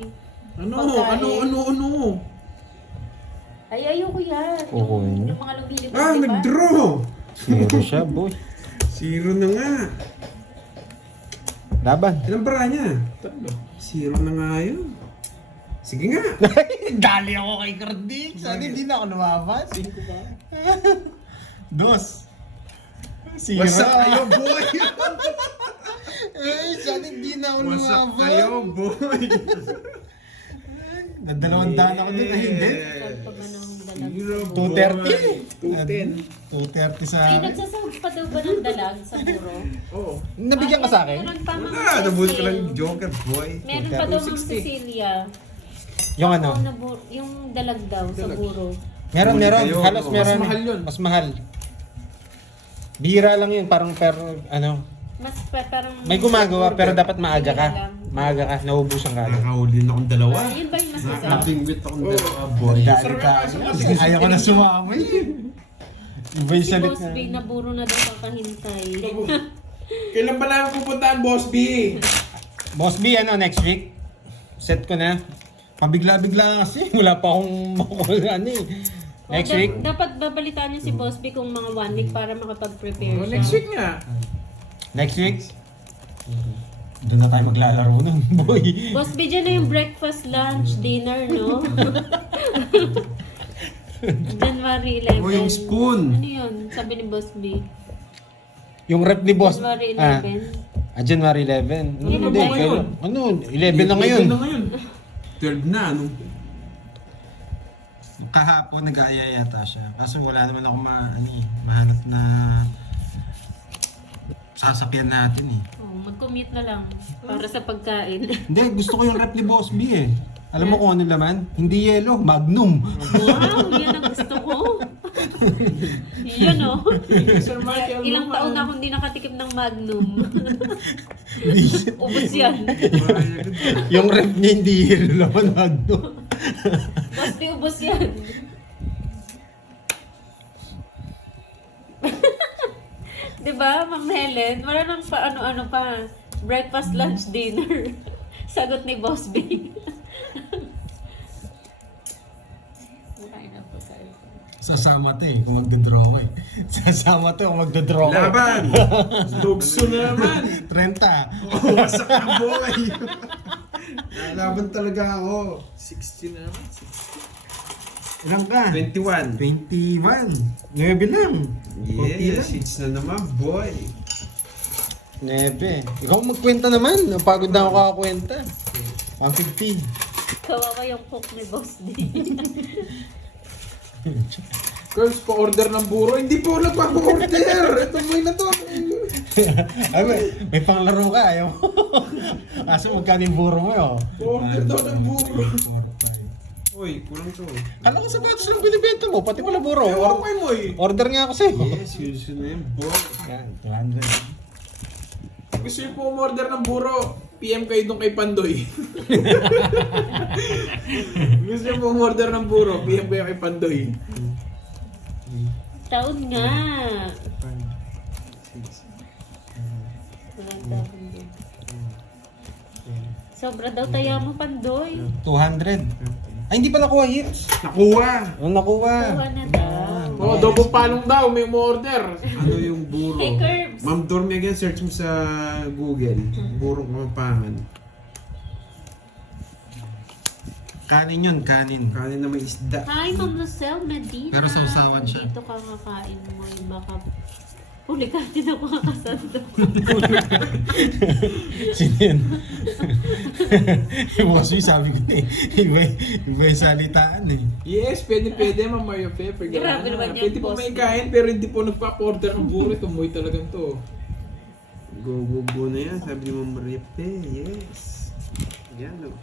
Ano? Pagkain. Ano? Ay, ayoko yan. Oo, yun. Yung mga lumilipad, Ah, diba? nag-draw. Zero siya, boy. Zero na nga. Laban. Ilang bara niya? Tatlo. Zero na nga yun. Sige nga. Dali ako kay Kardik. Sana hindi na ako lumabas. 5 pa. 2. Zero. Wasak kayo, boy. Ay, sana hindi na ako Wasak lumabas. kayo, boy. Nagdalawang daan ako dun na hindi. Saan pa ba ng dalag? Zero, 230. 210. 230 sa Ay, akin. nagsasahog pa daw ba ng dalag sa buro? Oo. Nabigyan ka sa akin? Meron pa mga Wala, nabut ko lang Cecil. yung Joker, boy. Meron pa daw ng 260. Cecilia. Yung ano? Yung dalag daw sa buro. Meron. Kayo, Halos mas meron. mahal yun. Mas mahal. Bihira lang yun. Parang per, ano. Mas parang... May gumagawa pero dapat maaga ka. Bihira lang. Maaga ka. Naubusan ka agad. Nakahuli na akong dalawa. Ah, yun ba yung masasarap? Nakabingwit akong dalawa, boy. Dali ka. Ayaw ko na sumama eh. Iba yung Si salit Boss B, na. naburo na daw kakahintay. Kailan ba lang pupuntahan, Boss B? Boss B, ano, next week? Set ko na. Pabigla-bigla kasi. Wala pa akong makukuha ano eh. Next O, week? Dapat babalitaan niyo si Boss B kung mga 1 week para makapag-prepare Oh, siya. next week nga. Next week? Doon na tayo maglalaro nun, boy. Boss B, dyan na yung breakfast, lunch, dinner, no? January 11. O, yung spoon. Ano yun? Sabi ni Boss B. Yung rep ni boss. January 11. January 11. Hindi na Hindi, ba kailan? Ano? 11 na ngayon. 11 na ngayon. 12 na, ano? Kahapon nag-aaya yata siya. Kaso wala naman ako mahanap na sasapyan natin eh. Oh, mag-commute na lang para sa pagkain. Hindi, gusto ko yung rep ni Boss B eh. Alam mo kung ano laman? Hindi yellow, Magnum. Wow, yan ang gusto ko. Yan oh. Sir Michael Ilang naman. taon na akong hindi nakatikim ng Magnum. Ubus yan. Yung rep niya hindi yellow laman, Magnum. Boss B, ubus yan. Diba, Ma'am Helen? Wala nang pa ano-ano pa. Breakfast, lunch, dinner. Sagot ni Boss B. Makain na po tayo. Sasama to eh, kung magdodraw eh. Sasama to kung magdodraw eh. Laban! Dogso na naman. 30. Oh, wasak na boy! Lalaban talaga ako. 60 na naman. 60. Ilang ka? 21. 21. 9 lang. Konti Yes, lang. hits na naman, boy. 9. Ikaw magkwenta naman. Napagod na ako kakakwenta. 150. Kawawa yung cook ni Boss D. Girls, pa-order ng buro. Hindi po nagpa-order. Ito boy na to. Ay, may panglaro ka. Ayaw mo. Kaso magkano yung buro mo yun? Pa-order daw ng buro. Uy, kulang to. Kala ko sapatos lang binibenta mo, pati pala buro. Ewan ko mo eh. Order nga ako sa'yo. Yes, yun na yun, boy. Yan, 200. Gusto niyo po umorder ng buro, PM kayo doon kay Pandoy. Gusto niyo po umorder ng buro, PM kayo kay Pandoy. Taon nga. Walang taon din. Sobra daw taya mo, Pandoy. 200. Ay, hindi pa nakuha hits. Nakuha! Oh, nakuha. Kuha na daw. Oh, double palong daw, may umorder. Ano yung buro? Hey, Curbs. Ma'am Dormy again, search mo sa Google. Burong Kapampangan. Kanin yun, kanin. Kanin na may isda. Hi, Ma'am Lucelle Medina. Pero sausawan siya. Dito ka kakain mo. Baka huli ka din ako kakasando. Sino yun? Yung boss, sabi ko eh. Iba yung salitaan eh. Yes, pwede Ma'am Mario Pepper. Grabe naman yan, Pwede po boss. may kain, pero hindi po nagpa-order ng buro. Tumoy talagang to. Go, go, go na yan. Sabi ni Ma'am Maripe. Yes. Yan o.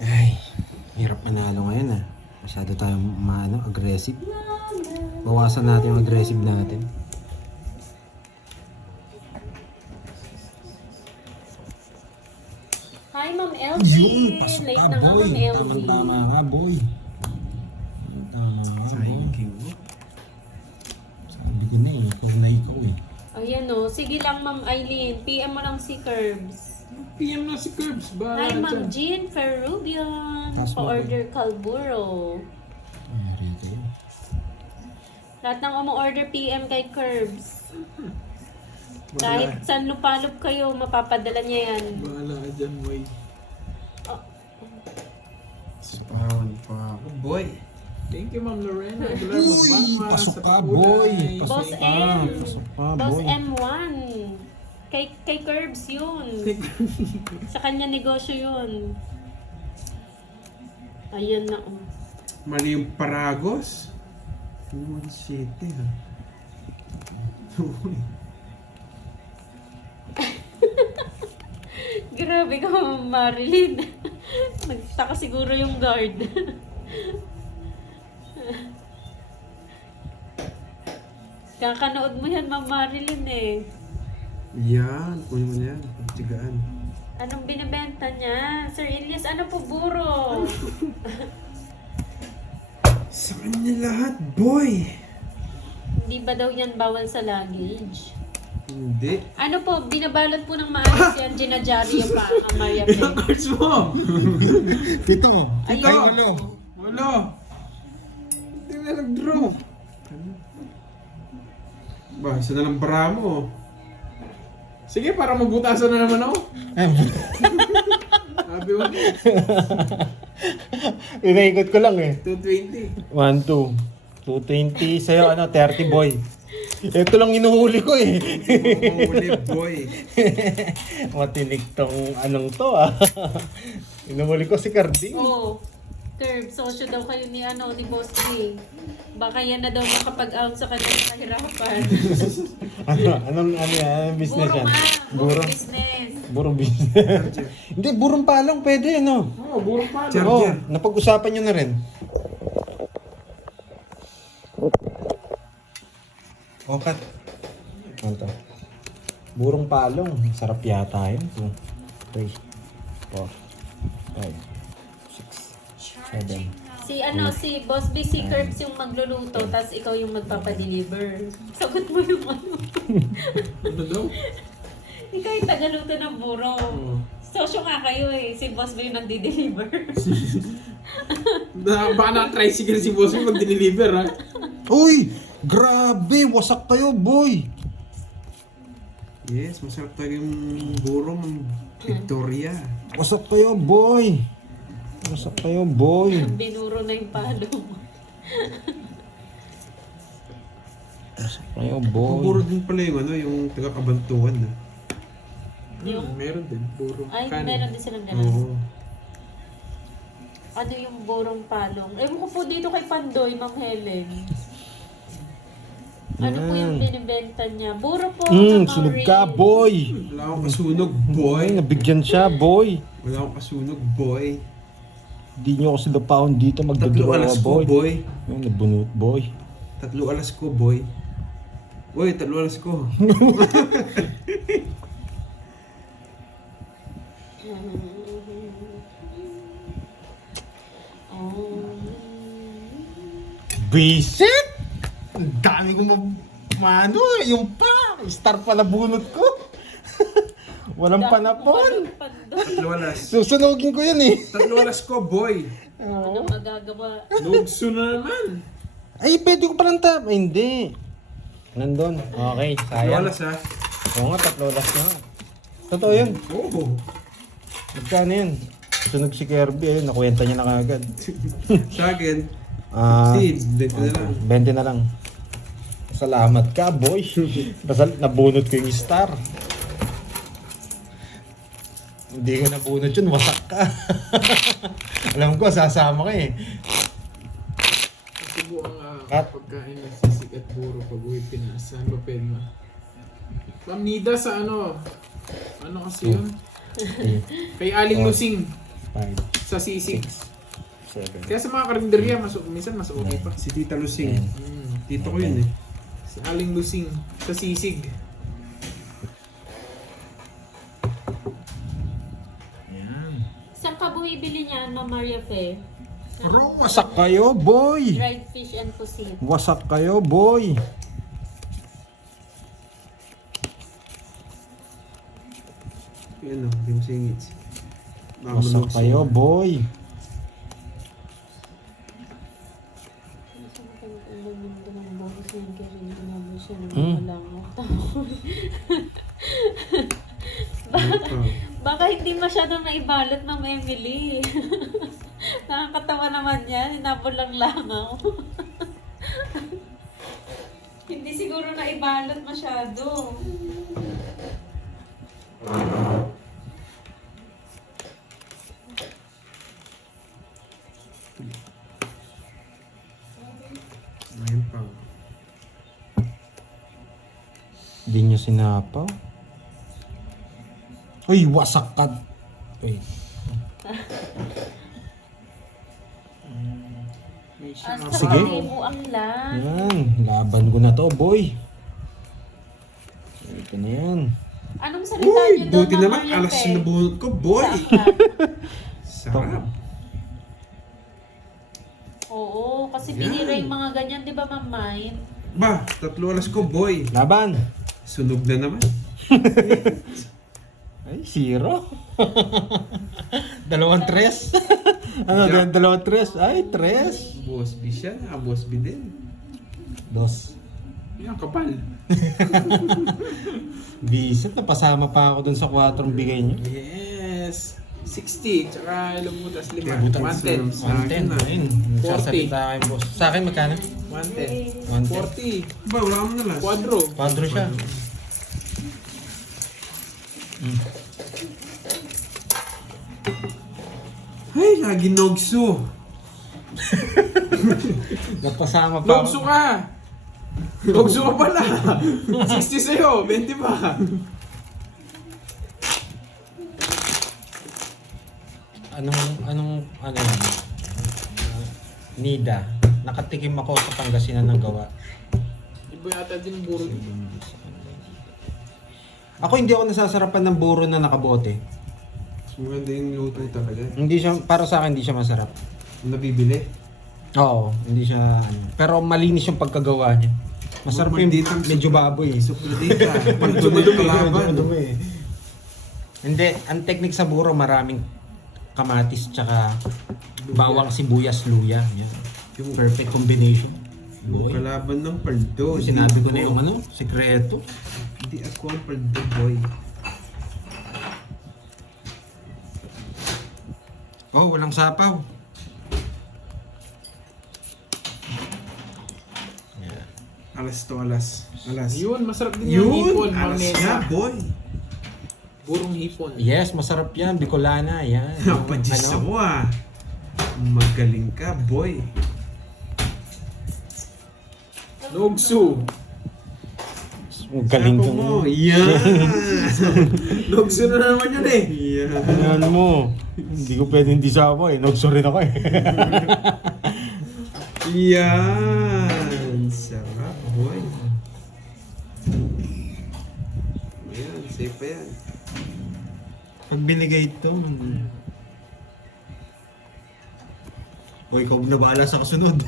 Ay, hirap manalo ngayon ah. Masyado tayong aggressive. Bawasan natin yung aggressive natin. Hi, Ma'am LV. Late na nga, Ma'am LV. Tama nga, boy. Tama nga, boy. Sayang king mo. Sabi ko na eh, ikaw na ikaw eh. Ayan o. Sige lang, Ma'am Eileen. PM mo lang si Curbs. PM na si Curbs ba? Hi, Ma'am Jean Ferrubian. Taas mo, Pa-order Calburo. Ay, rito yun. Lahat ng umu-order PM kay Curbs. Kahit saan lupalop kayo, mapapadala niya yan. Bahala ka dyan, boy. Sipawan pa ako, boy. Thank you, Ma'am Lorena. Uy, pasok ka, boy. Pasok Boss ka. M. Pasok ka, Boss boy. M1. Kay Curbs yun. Sa kanya negosyo yun. Ayan na. Oh. Mali yung Paragos. 1 ha. Grabe ka, Ma'am Marilyn. Nagtaka siguro yung guard. Kakanood mo yan, Ma'am Marilyn eh. Yan, kunin mo na yan. Pagtigaan. Anong binibenta niya? Sir Elias, ano po buro? Sa kanya lahat, boy! Hindi ba daw yan bawal sa luggage? Hindi. Ano po, binabalot po ng maayos yan, ginadyaryo pa ang Maria Pe. Ilang cards mo? Tito. Ayun. Ay, ano? Wala. Hindi na nag-draw. Ba, isa na lang bara mo. Sige, para magbutasan na naman ako. Sabi mo, Inaikot ko lang eh. 220. 1, 2. 220 sa'yo, 30 boy. Ito lang inuhuli ko eh. Mahuli, boy. Matinig tong anong to ah. Inuhuli ko si Carding. Oo. Curb, sosyo daw kayo ni Boss D. Baka yan na daw makapag-out sa kanyang kahirapan. Anong business Buro yan? ma, Buro. business. Burong business. Hindi, burong palong pwede, no? Oo, burong palo. Charger. Oo, napag-usapan nyo na rin. O, cut. Ano to? Burong palong. Sarap yata yun. 2, 3, 4, 5, 6, 7. Si Boss B, si Curbs yung magluluto, tapos ikaw yung magpapadeliver. Sagot mo yung ano. Ano daw? Ikaw yung tagaluto ng buro. Sosyo nga kayo eh. Si Boss B yung nagdi-deliver. Baka na-tricycle si boss mo mag-deliver ha. Uy! Grabe! Wasak kayo, boy! Yes, masarap talaga yung burong Victoria. Wasak kayo, boy! Wasak kayo, boy! Binuro na yung palong. Wasak kayo, Buro boy! din pala yung ano, yung taga-kabantuan na. Yung- Meron din. Puro Ay, kanin. meron din silang ganun. Oo. Ano yung borong palong? Ewan ko po dito kay Pandoy, Ma'am Helen. Ano po yung binibenta niya? Buro po. Ma'am Sunog Maureen. ka, boy! Wala akong kasunog, boy. Ay, nabigyan siya, boy! Wala akong kasunog, boy. Di nyo ako sila paon dito Tatlo magdodrowa, alas boy. ko, boy. Yung nabunot, boy. 3 alas ko, boy. Boy, 3 alas ko. Visit? Ang dami kong mano, yung pa! Star pa na bunot ko. Walang panapon. Pandoy. 3 alas. Susunugin ko yun eh. 3 alas ko, boy. Ano magagawa? Lugso na naman. Ay, pwede ko palang tap. Ay, hindi. Nandun. Okay, 3 sayang. alas, ha? Oo nga, 3 alas na. Totoo yun. Oo. Magkano yun? Sunog si Kirby, ayun, nakuwenta niya na kagad. Sa akin, Ah, Steve, dito na lang. 20 na lang. Salamat ka, boy. Basta nabunot ko yung star. Hindi ko nabunot yun, wasak ka. Alam ko, sasama ka eh. Subo ang Kat. pagkain ng sisig at buro pag uwi Pinas. Saan ba pwede mo? Ma'am Nida sa ano? Ano kasi yun? Kay Aling Lusing 5, sa sisig. 7. Kaya sa mga karinderya, minsan mas okay pa. Si Tita Lucing. Mm. Tito ko yun, eh. Si Aling Lusing sa sisig. Yan. Saan ka bumibili niyan, Ma'am Maria Fe? Bro, wasak kayo, boy. Dried fish and pusit. Wasak kayo, boy. Yan, o. Hindi mo singits. Wasak kayo, boy. Baka hindi masyadong naibalot, Ma'am Emily. Nakakatawa naman yan. Inabol lang langaw. Hindi siguro naibalot masyado. Ayun pa. Hindi nyo sinapaw. Uy, wasak ka. Uy. May Ang siya Sige. ang lang. Yan, laban ko na to, boy. Ito na yan. Anong salita Uy, niyo doon, buti Ma'am naman. Maria Alas Fe? na bunot ko, boy. Sarap. Sarap. Oo, kasi Yan. binira yung mga ganyan, di ba, Ma'am Mine? Ba, 3 alas ko, boy. Laban. Sunog na naman. Ay, 0. 2-3. Ano, Yeah. 2-3? Ay, 3. Boss B siya. Boss B din. 2. Yan, kapal. Bisit, napasama pa ako dun sa 4 bigay niyo. Yes. 60. Tsaka ilang butas, 5. Kaya butas 110. Sa akin 110. na. Ayun, nagsasalita kayo, boss. Sa akin, magkano? 110. 110. 40. Ba, wala kang nalas. Quadro. 4 siya. Ay, lagi nogso. Napasama pa Lugso ako. ka! Lugso ka pala! 60 sa'yo, 20 pa! Anong, ano yun? Nida. Nakatikim ako sa Pangasinan ng gawa. Iba yata din buro. Ako hindi ako nasasarapan ng buro na nakabote. Maganda yung luto talaga. Hindi siya, para sa akin hindi siya masarap. Nabibili. Oo, hindi siya ano. Pero malinis yung pagkagawa niya. Masarap yung Maldita ang medyo baboy eh. Sukladita. Pag Medyo tunay kalaban. madumi eh. Hindi, ang technique sa buro maraming kamatis tsaka bawang sibuyas luya. Yan. Yung perfect combination. Yung Boy. kalaban ng paldo. Sinabi ko na Hindi yung ano, sekreto. Hindi ako ang paldo, boy. Oh, walang sapaw. Yeah. Alas to alas. Alas. Yun, masarap din yung hipon, Alas Magnesa. nga, boy. Burong hipon. Yes, masarap yan. Bicolana, yan. Yung Napadjis ako ah. Magaling ka, boy. Nogsu. Ang galing Sapo ko mo. mo. Yan. Nogsu na naman yun eh. Yan. Ano mo? Hindi ko pwede hindi sama eh. Nogso rin ako eh. Yan. Sarap, boy. Yan, safe pa yan. Pag binigay ito, o ikaw na bahala sa kasunod.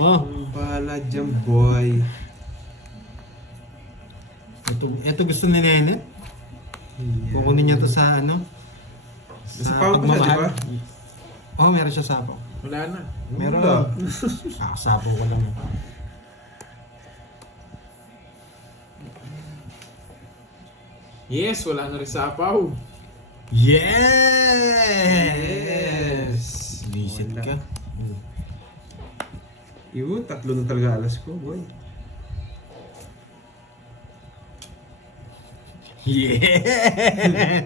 Oh, Ang bahala dyan, boy. ito gusto ni Nene. Kukunin niya to sa ano? Sa pawag ko siya, di ba? Oh, meron siya sapo. Wala na. Meron. Wala. Sapo ko lang. Yes, wala na rin sapaw. Yes! Visit Wala. ka. Yun, 3 na talaga alas ko, boy. Yeah!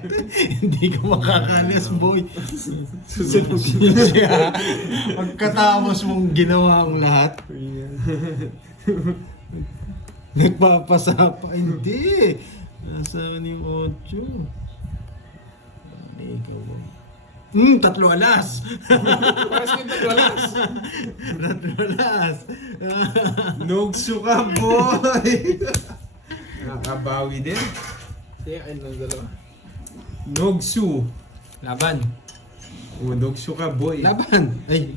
Hindi ka makakalas, boy. Susunod. Siya, pagkatapos mong ginawa ang lahat, nagpapasapa. Hindi! Nasaan yung 8? Hindi ikaw, boy. 3 alas! Paras ko yung tagwalas. 3 alas! Nogso ka, boy! Nakabawi din. Kaya ayun lang dalawa. Nogsu. Laban! O, nogso ka, boy. Laban! Ay!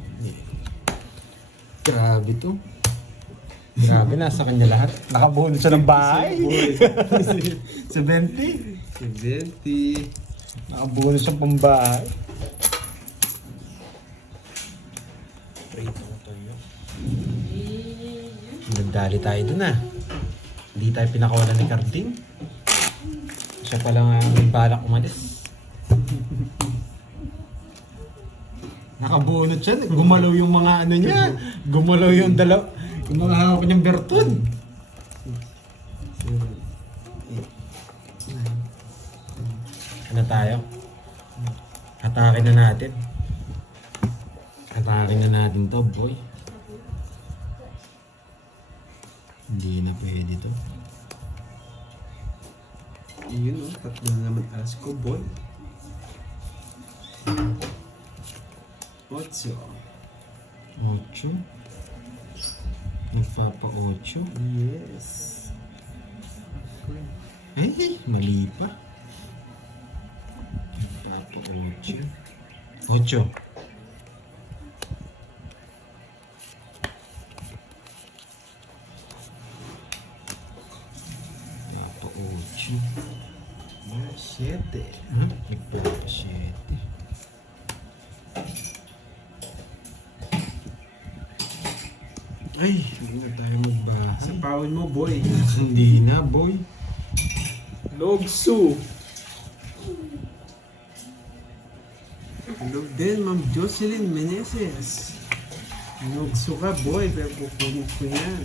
Grabe to. Grabe, nasa kanya lahat. Nakabuhon siya ng bahay. Boy. 70. 70. Nakabuhon siya pang bahay. Prito ko tayo. Nagdali tayo dun ah. Hindi tayo pinakawalan ni Carding. Siya pala nga may balak umalis. Nakabunot siya. Gumalaw yung mga ano niya. Gumalaw yung yung mga hawak niyang bertod. Ano tayo? Hatakin na natin. Hatakin na natin to, boy. Hindi na pwede to. Yun, o. 3 na naman alas ko, boy. 8. 8. Nagpapa-8. Yes. Ay, mali pa. Nagpapa-8. 8. Nagpapa-8. 7. Ha? Nagpapa-7. Ay, hindi na tayo magbahay. Sa pawin mo, boy. Hindi na, boy. Nogsu. Hello din, Ma'am Jocelyn Meneses. Nogso ka, boy. Pero kukunin ko yan.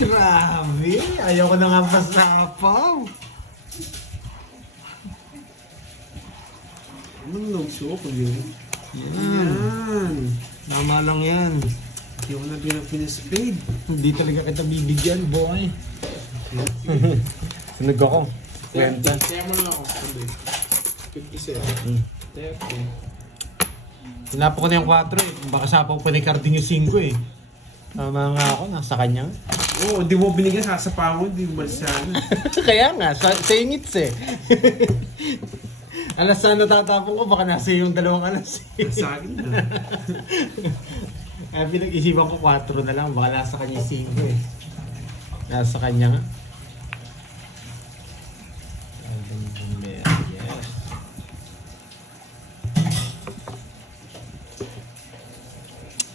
Grabe! Ayaw ko na nga pasapaw. Anong nogso ko yun? Yan. Yan. Tama lang yan. Hindi ko na pinaspade. Hindi talaga kita bibigyan, boy. Sunog ako. Kwenta. Kaya mo lang ako. 57. 30. Sinapo ko na yung 4 eh. Baka sapaw pa ni Carding yung 5 eh. Tama nga ako, nasa kanya. Oo, di mo binigyan sasapawan, di mo sana. Kaya nga, sa ingits eh. Alas na natatapon ko, baka nasa yung 2 alas eh. Sa akin na. Kaya pinag-isipan ko 4 na lang. Baka nasa kanya 5 eh. Nasa kanya nga. Yes.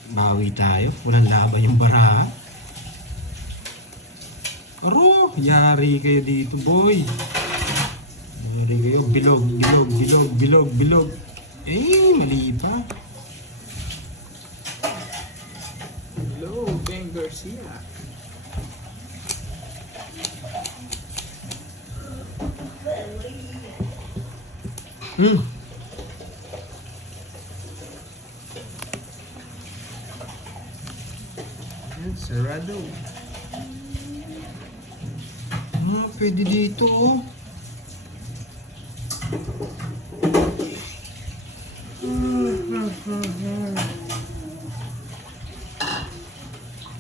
Bawi tayo. Walang laban yung baraha. Aro, yari kayo dito, boy. Yari kayo. Bilog, bilog, bilog, bilog, bilog. Eh, mali pa. Hello, Ben Garcia. Hmm. Yan, sarado. Pwede dito, oh.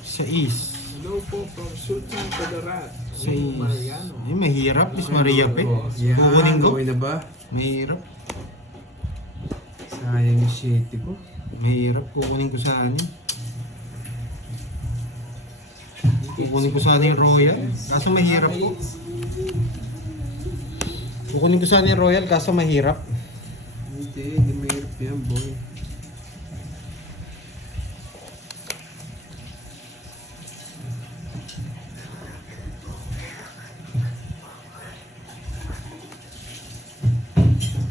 Sais. Hello po from Sultan Kudarat. Sais. Mariano. Eh, mahirap. Is Maria pa eh. Yan, Kukunin ko. gawin na ba? Mahirap. Sayang yung shitty ko. Mahirap. Kukunin ko sana. Kukunin ko sana yung Royal. Kaso mahirap po. Kukunin ko sana yung Royal. Kaso mahirap. Hindi mahirap yan, boy.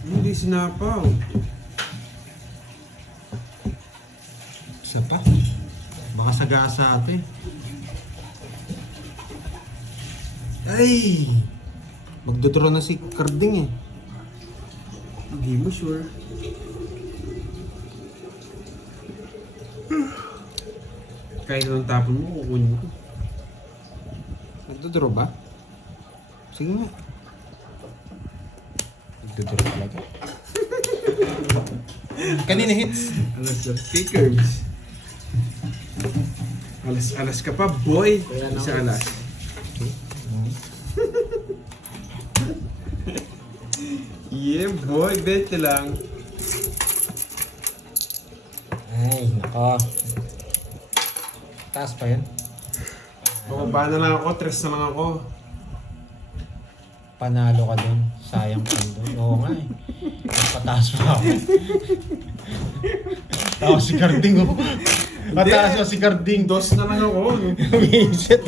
Hindi sinapaw. Isa pa. Baka sagasa ito eh. Ay! Magdodro na si Carding eh. Hindi mo sure. Kahit anong tapon mo, kukunin ko. Nagdodro ba? Sige nga. Nagdodro talaga. Kanina hits. Alas of kickers. Alas ka pa, boy. Kaya na- Isa alas. Yeah, boy. 20 lang. Ay, nako. Taas pa yan. Bumaba na lang ako. 3 na lang ako. Panalo ka dun. Sayang pa dun. Oo nga eh. Pataas pa ako. Tapos si Carding oh. Pataas pa si Carding. 2 na lang ako. Minsan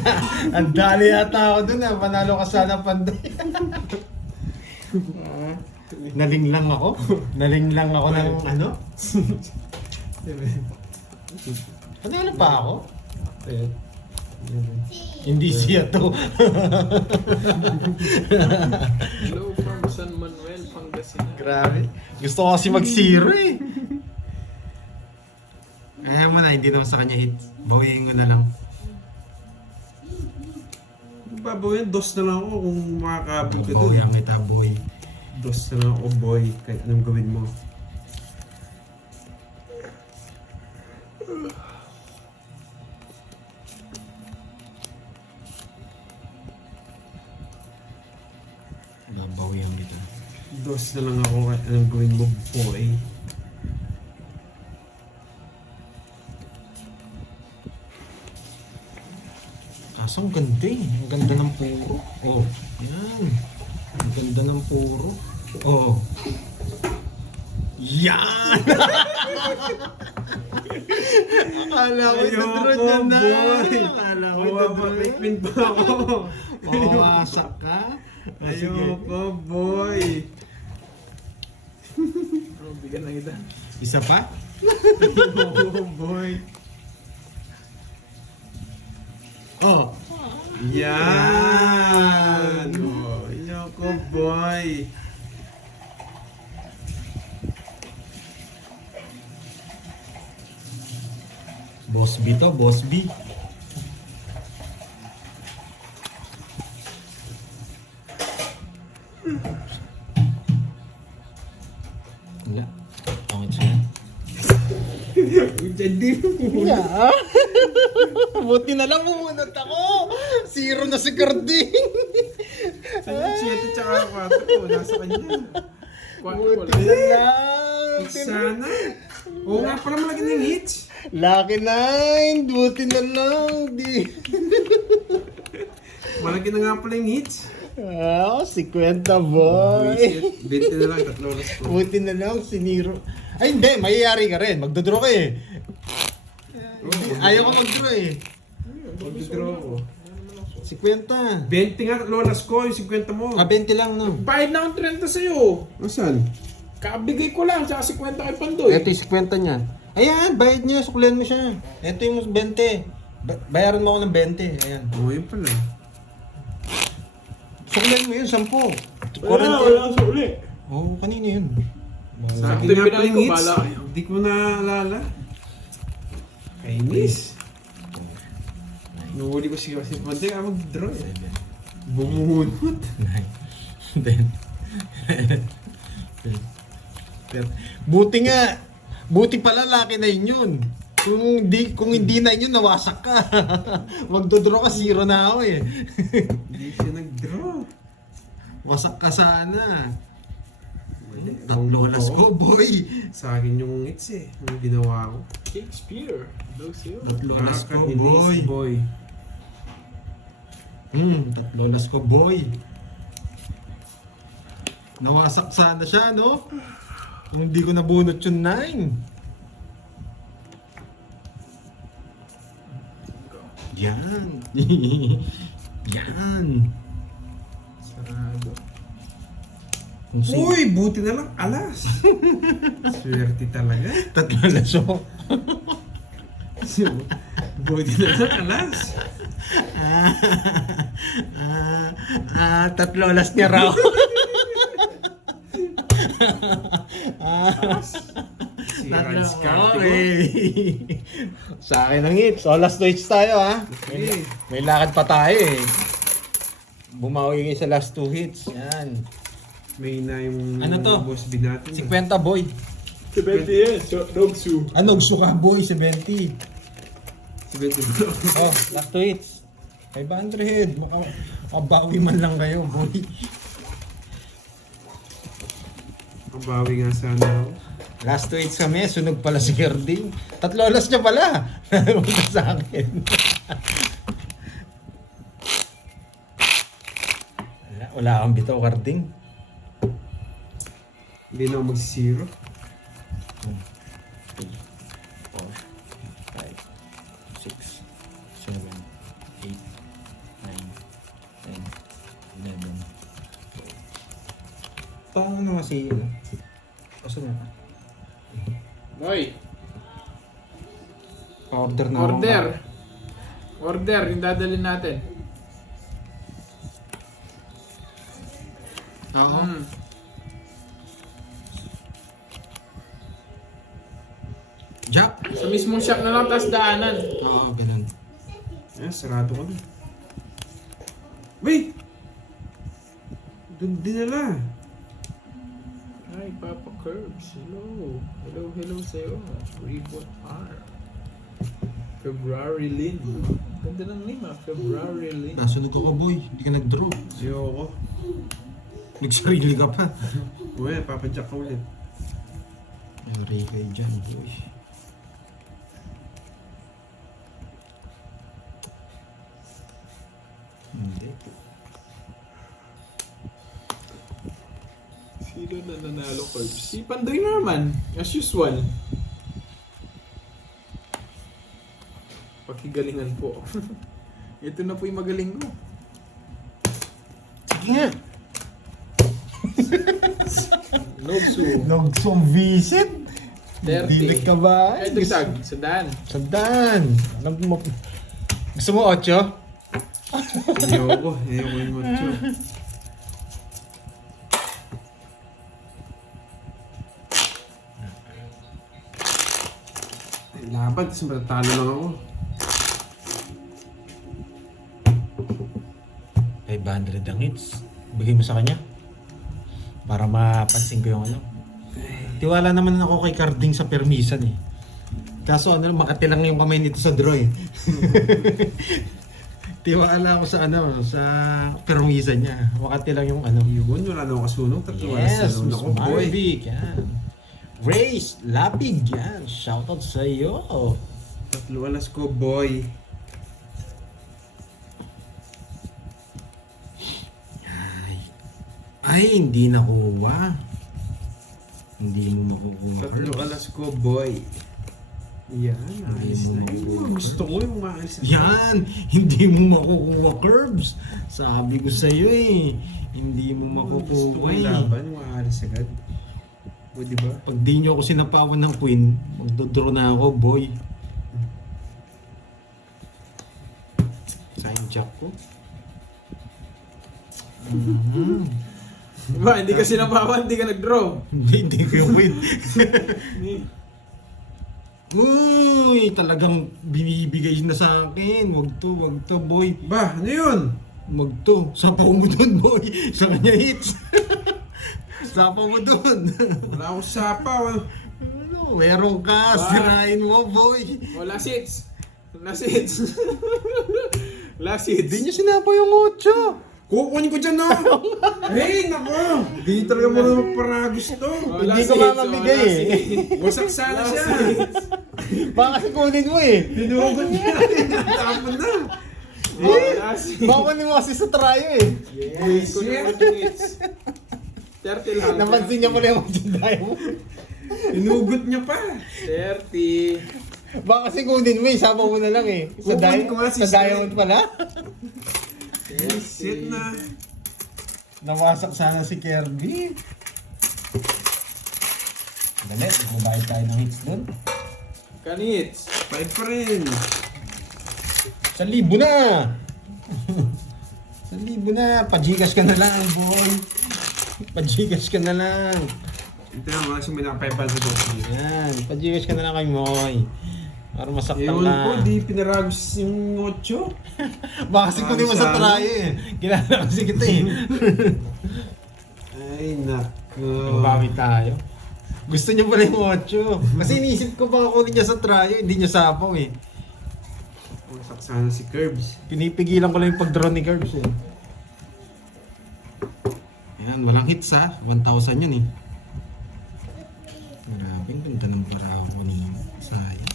ang dali yata ako dun ah. Panalo ka sana panday. Nalinglang ako. Nalinglang ako ng ano? Panalo pa ako. Hindi siya to. Hello from San Manuel, Pangasinan. Grabe. Gusto ko kasi mag-zero eh. Ayaw mo na, hindi naman sa kanya hit. Bawiin ko na lang. Babaw yan. 2 na lang ako kung makakabot ka dun. Bawian kita, boy. 2 na lang ako, boy. Kahit anong gawin mo. Babawian kita. 2 na lang ako kahit anong gawin mo, boy. Kaso ang ganda eh. Ang ganda ng puro. Oh, yan. Ang ganda ng puro. Oh. Yan! Akala ko Ayoko, ito dyan na. boy. Akala ko ito Mapapikmin pa ako. Mawawasak ka. Ah, sige. Ayoko, boy. Oh, bigyan na kita. Isa pa? Ayoko, boy. Oh. Yan! Oh, ayoko, boy. Boss B to, Boss B. Wala. Pangit siya. Hindi mo. Yeah. Buti na lang bumunot ako. 0 na si Carding. Ano, 7 tsaka 4 ko. Nasa kanya. Buti Buti na lang. Sana. Oo nga pala, malaki na yung hits. Lucky 9! Buti na lang! Di... Malaki na nga pala yung hits. Ah, 50 boy! Visit. 20 na lang, 3 oras ko. Buti na lang, siniro. Ay hindi, mayayari ka rin. Magdodraw ka eh. Ayaw ka mag-draw eh. Mag-draw ko. 50. 20 nga, 3 oras ko, yung 50 mo. Ah, 20 lang no. Bayad na akong 30 sa'yo. Asan? Kabigay ko lang, tsaka 50 kay Pandoy. Ito yung 50 niya. Ayan, bayad niya. Suklihan mo siya. Ito yung 20. Bayaran mo ako ng 20. Ayan. Oo, yun pala. Suklihan mo yun, 10. Wala sa uli. Oo, kanina yun. Sa akin Sakto nga yung pala yung pinay ko, hits. bala kayo. Hindi ko naalala. Kainis. Nuhuli ko si Pante ka mag-draw eh. Bumuhunot. 9, 10. Buti nga. Buti pala laki na yun. Kung hindi na yun, nawasak ka. Magdodraw ka, 0 na ako eh. Hindi siya nag-draw. Wasak ka sana. Tatlo alas ko, boy. Sa akin yung hits eh. Yung ginawa ko. Shakespeare. Tatlo alas ko, Nakakainis, boy. Tatlo alas ko, boy. Nawasak sana siya, no? Kung hindi ko nabunot yung 9. Yan. Yan. Sarado. Kung si- Uy, buti na lang alas. Swerte talaga. Tatlo alas ko. Buti na lang alas. Tatlo alas niya raw. Si Rans Cartigo. Okay. Sa akin ang hits. So, last 2 hits tayo, ha? Okay. May lakad pa tayo, eh. Bumawi kayo sa last 2 hits. Yan. May na yung Ano to? boss bid natin. 50, boy. 70 yan, Robsu. Ano, gusto ka, boy? 70. 70. Oh, last 2 hits. 500. Makabawi man lang kayo, boy. Mabawi nga sana ako. Last 2 hits kami. Sunog pala si Gerding. Tatlo alas niya pala. Punta sa akin. Wala akong bitaw, Gerding. Hindi na ako mag-zero. 2, 3, 4, 5, 6, 7, 8, 9, 10, 11, 12. Paano naman si... Kaso na? Boy, Pa-order na ako. Order, yung dadalhin natin. Oo. Jack? Sa mismong shop na lang, tas daanan. Oo, ganun. Sarado ko na. Wait! Doon dinala. Ay, Papa Curbs. Hello sa'yo. Reboot R. February Lin. Ganda ng name, February Lin. Nasunog ako, boy. Hindi ka nag-draw. Ayoko. Nagsarili ka pa. Uy, papadyak ka ulit. Yari kayo dyan, boy. Hindi. Sino na nanalo, Curbs? Si Pandoy naman, as usual. Pakigalingan po. Ito na po yung magaling ko. Sige nga. Nogsu. Nagsong visit. 30. Bilik ka ba? Ay, dagdag. Sandan. Sandan. Alam mo. Gusto mo 8? Ayoko. Ayoko yung macho. Laban, tapos matatalo lang ako. 500 ang hits. Bigay mo sa kanya. Para mapansin ko yung ano. Tiwala naman ako kay Carding sa permisan eh. Kaso ano, makatilang yung kamay nito sa draw eh. Tiwala ako sa ano, sa permisan niya. Makatilang yung ano. Yun, wala na ako kasunog. 3 oras Yes, na ako, boy. Marvic, yan. Race Lapig yan. Shoutout sa iyo. 3 alas ko, boy. Ay, hindi nakuha. Hindi mo makukuha. 3 alas ko, boy. Yan, ayos na yun. Gusto ko yung maayos na. Yan! Hindi mo makukuha curves. Sabi ko sa iyo eh. Hindi mo Gusto ko makukuha yung eh. laban, yung maalis agad. O, diba? Pag di nyo ako sinapawan ng queen, magdodraw na ako, boy. Sayang jack ko. Diba, hindi ka sinabawan, hindi ka nag-draw. Hindi ko yung win. Uy, talagang binibigay na sa akin. Wag to, boy. Ba, ano yun? Wag to. Sapaw mo dun, boy. Sa kanya hits. Sapaw mo dun. Wala akong sapaw. Ano, meron ka. Ba? Sirain mo, boy. O, last hits. Last hits. Last hits. Hindi nyo sinapaw yung 8. Kukunin ko dyan, no? Hey, nako! Di talaga mo naman para gusto. O, Hindi last ko hits, o, mamamigay last eh. hits. Wasak sana Last siya. hits. Baka kasi kunin mo eh. Tinugot niya. Tapon na. O, last hits. Baka kunin mo kasi sa tryo eh. Yes, kung naman yung hits. 30 lang. Napansin niya pala yung magsindayo mo. Tinugot niya pa. 30. Baka kasi kunin mo eh. Sapaw mo na lang eh. Sa, Kukunin ko nga si sa diamond pala. Sit na. Nawasak sana si Kirby. Dali, magbabayad tayo ng hits doon. Kanits. 5 pa rin. 1,000 na! 1,000 na! Pajigas ka na lang, boy. Pajigas ka na lang. Ito na, mga sumila 500. Yan, pajigas ka na lang kay Moy. Para masaktan Ewan ka. ko, di pinaragos yung 8. Baka kasi kunin mo sa try eh. Kilala kasi kita eh. Ay, nako. Bawi tayo. Gusto niya pala yung 8. Kasi iniisip ko baka kunin niya sa try, hindi niya sapaw eh. Wasak sana si Curbs. Pinipigilan ko lang yung pag-draw ni Curbs eh. Ayan, walang hits ha. 1,000 yun eh. Maraming ganda ng paraw ko ni Sayang.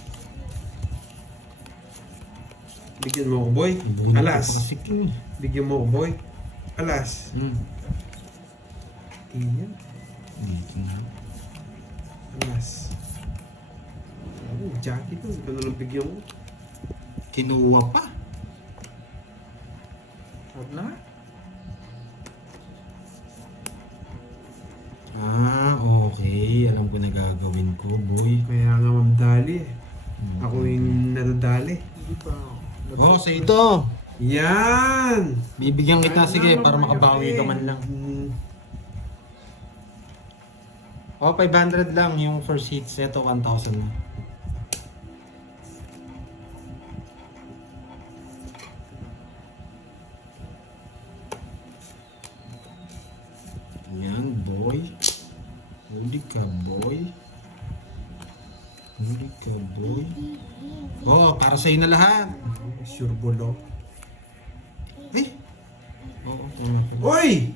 Bigyan mo ako, boy. Bunot Alas. ko kasi king. Bigyan mo ako, boy. Alas. Tingnan. Dito na. Alas. Oh, Jackie to. Ito na lang bigyan mo. Kinuha pa. Huwag na. Ah, okay. Alam ko na gagawin ko, boy. Kaya nga mamdali eh. Ako yung nadadali. Hindi pa ako. Oh, sa ito. Yan! Bibigyan kita, sige, para makabawi ka man lang. Oh, 500 lang yung first hits. Ito, 1,000 na. Yan, boy. Huli ka, boy. Huli ka, boy. Oh, para sa'yo na lahat. Sure bulo. Eh? Oo, oo. Oy!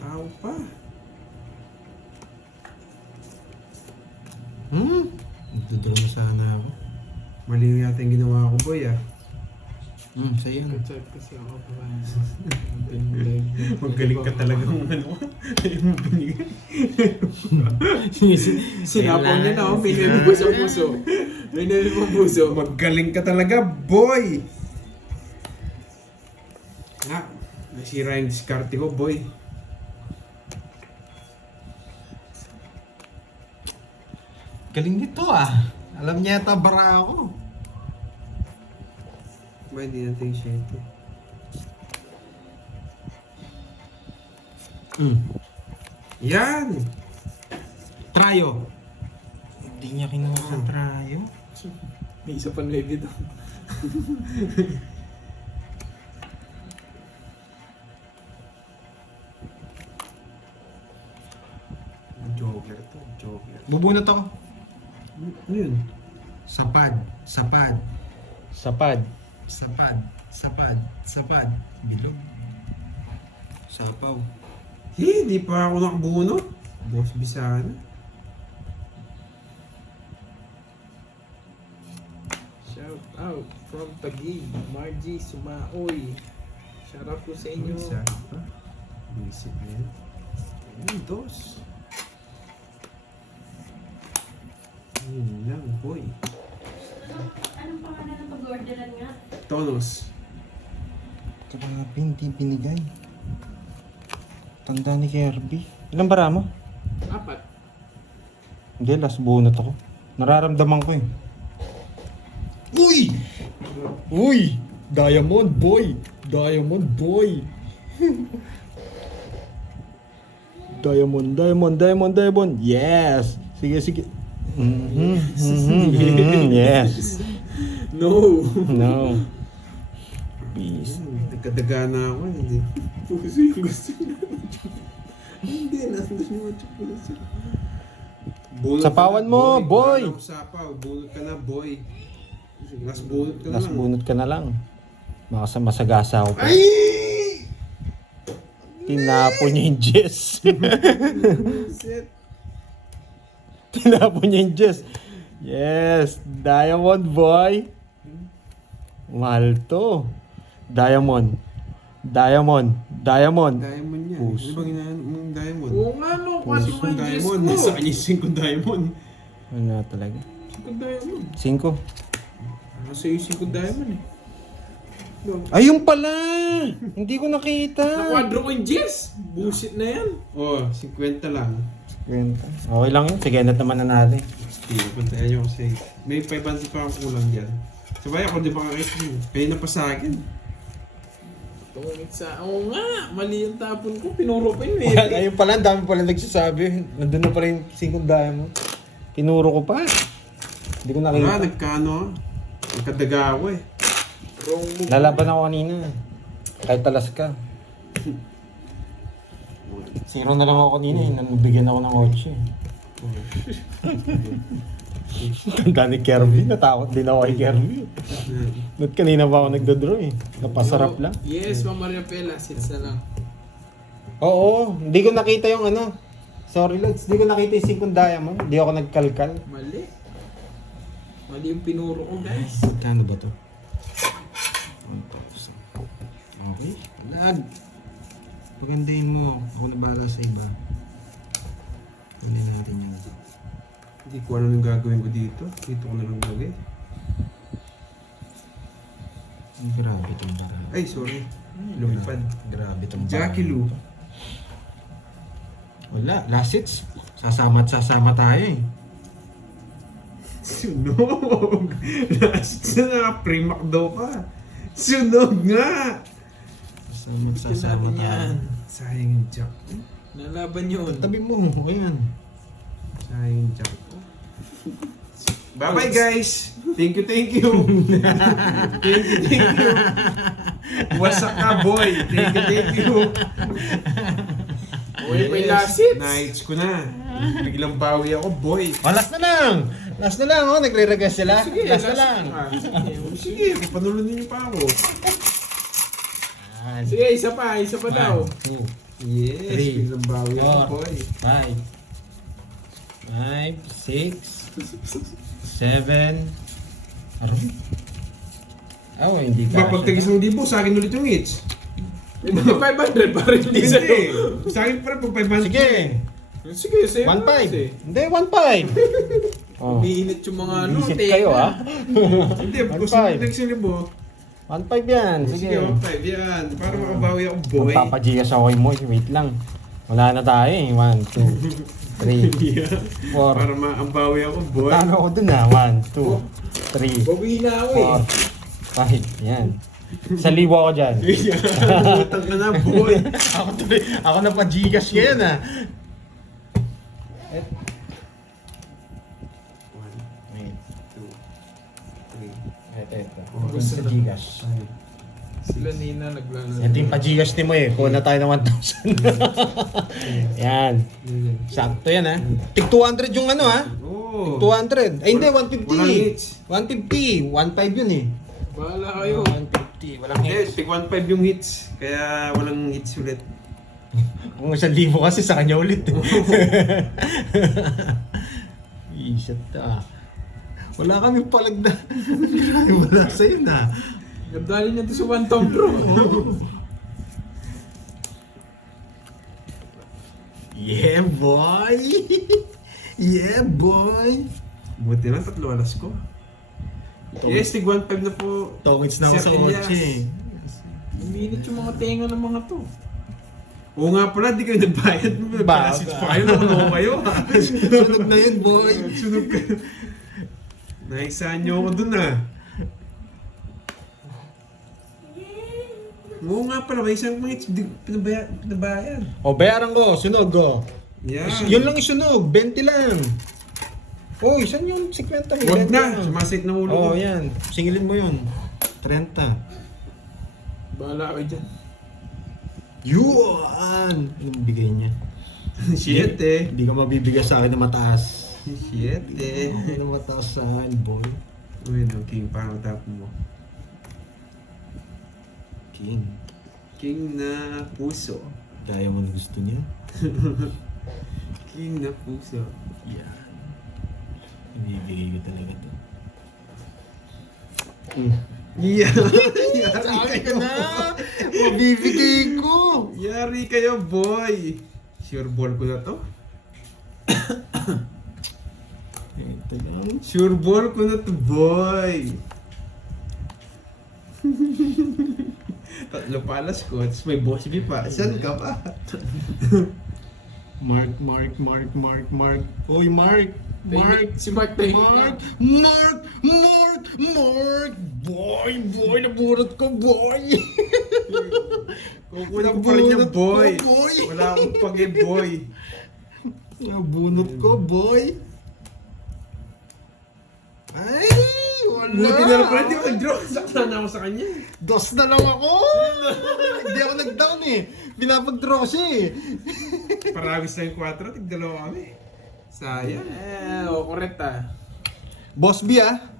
Tao pa. Nagdodraw na sana ako. Mali yata yung ginawa ko, boy ah. Sa'yo na. Chat kasi ako pa. Magaling ka talaga ng ano. Yung binigay. Sinapaw niya na, oh. May nilibos ang puso. May nilibos ang puso. Magaling ka talaga, boy! Ah, nasira yung diskarte ko, boy. Galing nito ah. Alam niya yata bara ako. Ba, hindi natin yung shade. Yan! Tryo. Hindi niya kinuha sa tryo. May isa pa na dito. Joker to, joker. Bubunot ako. Ano yun? Sapad. Sapad. Sapad. Sapad. Bilog. Sapaw. Di pa ako nakabunot. Boss Bisana. Shout out from Taguig, Margie Sumaoy. Shout out po sa inyo. Sabi pa. Buisit na yan. Ayun, dos. Yun lang, boy. Anong pangalan ng pag-orderan nga? Tonos. Grabe, hindi binigay. Tanda ni Kirby. Ilang bara mo? 4. Hindi, last bunot ako. Nararamdaman ko eh. Uy! Uy! Diamond boy! Diamond boy! Diamond! Yes! Sige. Yes! No! No. Peace. Nagkadaga na ako. Hindi. Gusto niya. Hindi, nandun yung chocolate. Bunot Sapawan ka na, mo, boy! Wala nang sapaw. Bunot ka na, boy. Mas bunot ka na Last lang. bunot ka na lang. Baka sa masagasa ako pa. Ay! Tinapon niya yung Jess. Shit. Tinapon niya yung Jess. Yes! Diamond boy! Mahal to. Diamond. Diamond yan. Puso. Ano bang inaan mong diamond? Oo nga no, pati Puso mo yung dress diamond. ko. Nasa kanya yung 5 diamond. Ano na talaga? 5 diamond. 5. Nasa yung 5 diamond eh. Ayun pala! Hindi ko nakita. Nakwadro ko yung Jess. Bullshit na yan. Oh, 50 lang. Okay lang yun. Sige, naman na natin. Sige, puntahan nyo kasi may 500 pa akong kulang dyan. Sabay ako, di ba kakita nyo? Kayo na pa sa akin. Tumingit sa... Oo nga, mali yung tapon ko. Pinuro ko yun eh. Ayun pala, ang dami pala nagsasabi. Nandun na pala yung 5 diamond. Tinuro ko pa. Hindi ko Wala, nakita. nagkano? Nagkadaga ako eh. Wrong move. Lalaban ako kanina. Kahit talas ka. 0 na lang ako kanina eh. Nabigyan ako ng 8 eh. Tanda ni Kirby. Natakot din ako kay Kirby. Ba't kanina pa ako nagdodraw eh. Napasarap lang. Yes, Ma'am Maria Pela. Sits na lang. Oo. Hindi ko nakita yung ano. Sorry Lods. Hindi ko nakita yung 5 diamond. Hindi ako nagkalkal. Mali. Mali yung pinuro ko, guys. Magkano ba to? 1,000. Okay. Lad. Pagandahin mo. Ako na bahala sa iba. Kunin natin yung... Hindi ko alam yung gagawin ko dito. Dito ko na lang lagay. Grabe itong bara. Ay, sorry. Lumipad. Grabe itong bara. Jackie Lou. Wala. Last hits. Sasama at sasama tayo eh. Sunog! Last na pre-mac daw ka. Sunog nga! Sasama at sasama natin tayo. yan. Sayang yung jack. Nalaban yun. Tabi mo. Ayan. Sayang yung jack. Bye-bye guys! Thank you. Thank you. Wasak ka boy. Thank you. Uy, may last hits. Nights ko na. Biglang bawi ako boy. Oh, last na lang. Last na lang. Oh, nagre-regas sila. Sige, last na lang. Sige, panulunin niyo pa ako. Ayan. Sige, isa pa daw. 1, 2, Yes, Three. biglang bawi ako Four. boy. 5, 6, 7. Aron? Oh, hindi ka. Ba, pag tag-isang libo, sa akin ulit yung hits. Hindi 500 pa rin. Hindi sa'yo. Hindi. Sa akin pa rin pag 500. Sige. Sige, sa'yo. 1.5. Hindi, 1.5. Oh. Umiinit yung mga ano. Isip teka. kayo ah. Hindi, pag gusto mo 1.5. tag-isang libo. 1.5 yan. Sige. Sige, 1.5 yan. Para makabawi ako boy. Magpapagigas ako kay Moy. Wait lang. Wala na tayo eh. 1, 2, 3, 4. Para maambawi ako boy. Talo ko dun ah. 1, 2, 3, Bawi na ako eh. 4, 5. Yan. Sa libo ako dyan. Utang ka na boy. Ako na pa Gcash ngayon ah. 1, 2, 3. Ito. Gusto sa Gcash. Sila Nina naglalaro. Ito yung pa-Gcash ni mo eh. Kuha na tayo ng 1,000. Yan. Sakto yan ah. Tig 200 yung ano ah. Oh. 200. Ay hindi, Walang 150. hits. 150. 1.5 yun eh. Bahala kayo. 150. Walang Hindi, hits. tig 1.5 yung hits. Kaya walang hits ulit. Kung 1,000 kasi sa kanya ulit. Isat ah. Wala kami palag na. Wala sa'yo na. Gandali niya to sa one tom bro. Yeah, boy! Yeah, boy! Buti lang, 3 alas ko. Yes, tig 1.5 na po. Tongits na ako sa Sir Elias. kotse. Minit yung mga tenga ng mga to. Oo nga pala, di kayo nagbayad. Palasit pa kayo, nakulo kayo. Sunog na yun, boy! Sunog kayo. Naisaan niyo ako dun ah. Oo nga pala, may isang mga hits pinabayad. O, bayaran ko. Sunog ko. Yeah. Yun lang isunog. 20 lang. Oy, saan yung 50 may Huwag 20 na, lang. sumasik na ulo Oo, ko. yan. Singilin mo yun. 30. Bahala kayo dyan. Yuan! Anong bigay niya? Shit eh. Hindi ka mabibigay sa akin na mataas. Shit eh. Hindi na mataas sa akin, boy. Uy, no, King, parang tapon mo. King. King na puso. Gaya mo na gusto niya. King na puso. Yan. Ibibigay ko talaga to. Yeah! Sabi ka na! Mabibigay ko! Yari kayo, boy! Sure ball ko na to? Ito lang. Sure ball ko na to, boy! Tatlo palas ko, tapos may boss B pa. Saan ka pa? Mark. Oy, Mark! Si Mark tayo. Mark! Boy! Naburot ko, boy! Kukunin ko pa rin yung boy. Nabunot ko, boy. Wala akong pag boy. Nabunot ko, boy! Ay! Wala! Buti na lang pala, hindi ko nag-draw. Sakta na ako sa kanya. Dos na lang ako! Hindi ako nag-down eh. Binapag-draw siya eh. Paragos na yung 4, tigdalawa kami. Sayang. Correct ah. Boss B ah.